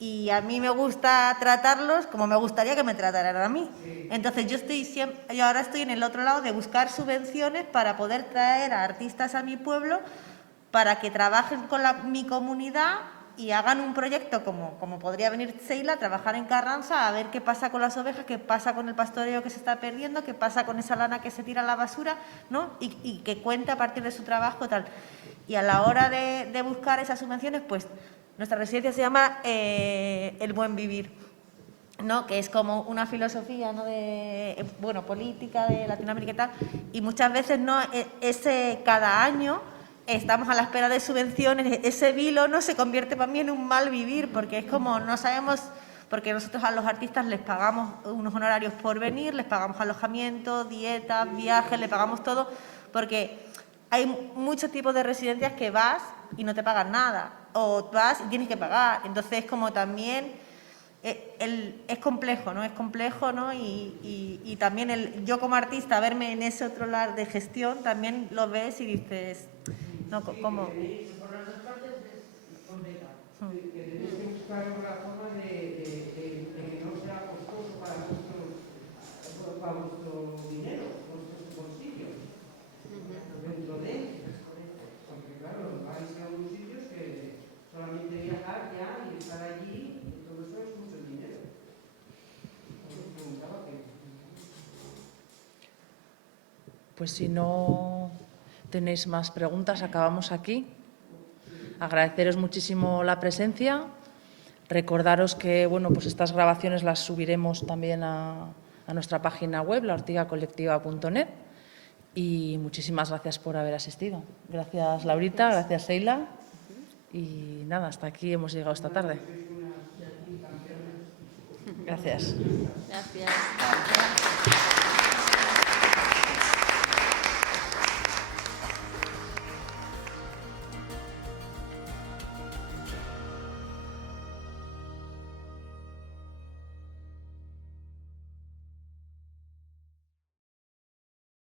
Y a mí me gusta tratarlos como me gustaría que me trataran a mí. Entonces, yo ahora estoy en el otro lado de buscar subvenciones para poder traer a artistas a mi pueblo para que trabajen con mi comunidad y hagan un proyecto como podría venir Seila, trabajar en Carranza, a ver qué pasa con las ovejas, qué pasa con el pastoreo que se está perdiendo, qué pasa con esa lana que se tira a la basura, ¿no? Y que cuente a partir de su trabajo, tal. Y a la hora de buscar esas subvenciones, pues nuestra residencia se llama El Buen Vivir, ¿no? Que es como una filosofía, ¿no? Política de Latinoamérica y tal. Y muchas veces, ¿no? Cada año estamos a la espera de subvenciones, ese vilo, ¿no? Se convierte para mí en un mal vivir, porque es como no sabemos, porque nosotros a los artistas les pagamos unos honorarios por venir, les pagamos alojamiento, dietas, viajes, les pagamos todo, porque hay muchos tipos de residencias que vas y no te pagan nada, o vas y tienes que pagar. Entonces, como también es complejo, ¿no? Es complejo, ¿no? Y también yo como artista, verme en ese otro lado de gestión, también lo ves y dices, no, ¿cómo? Por las dos partes es complicado. Que tenéis que buscar una forma de que no sea costoso para vuestro dinero, vuestros bolsillos. Dentro de, porque claro, vais a unos sitios que solamente viajar ya y estar allí, y todo eso es mucho dinero. Os preguntaba que... Pues si no tenéis más preguntas, acabamos aquí. Agradeceros muchísimo la presencia. Recordaros que pues estas grabaciones las subiremos también a nuestra página web, laortigacolectiva.net. Y muchísimas gracias por haber asistido. Gracias, Laurita, gracias, Seila. Y nada, hasta aquí hemos llegado esta tarde. Gracias. Gracias.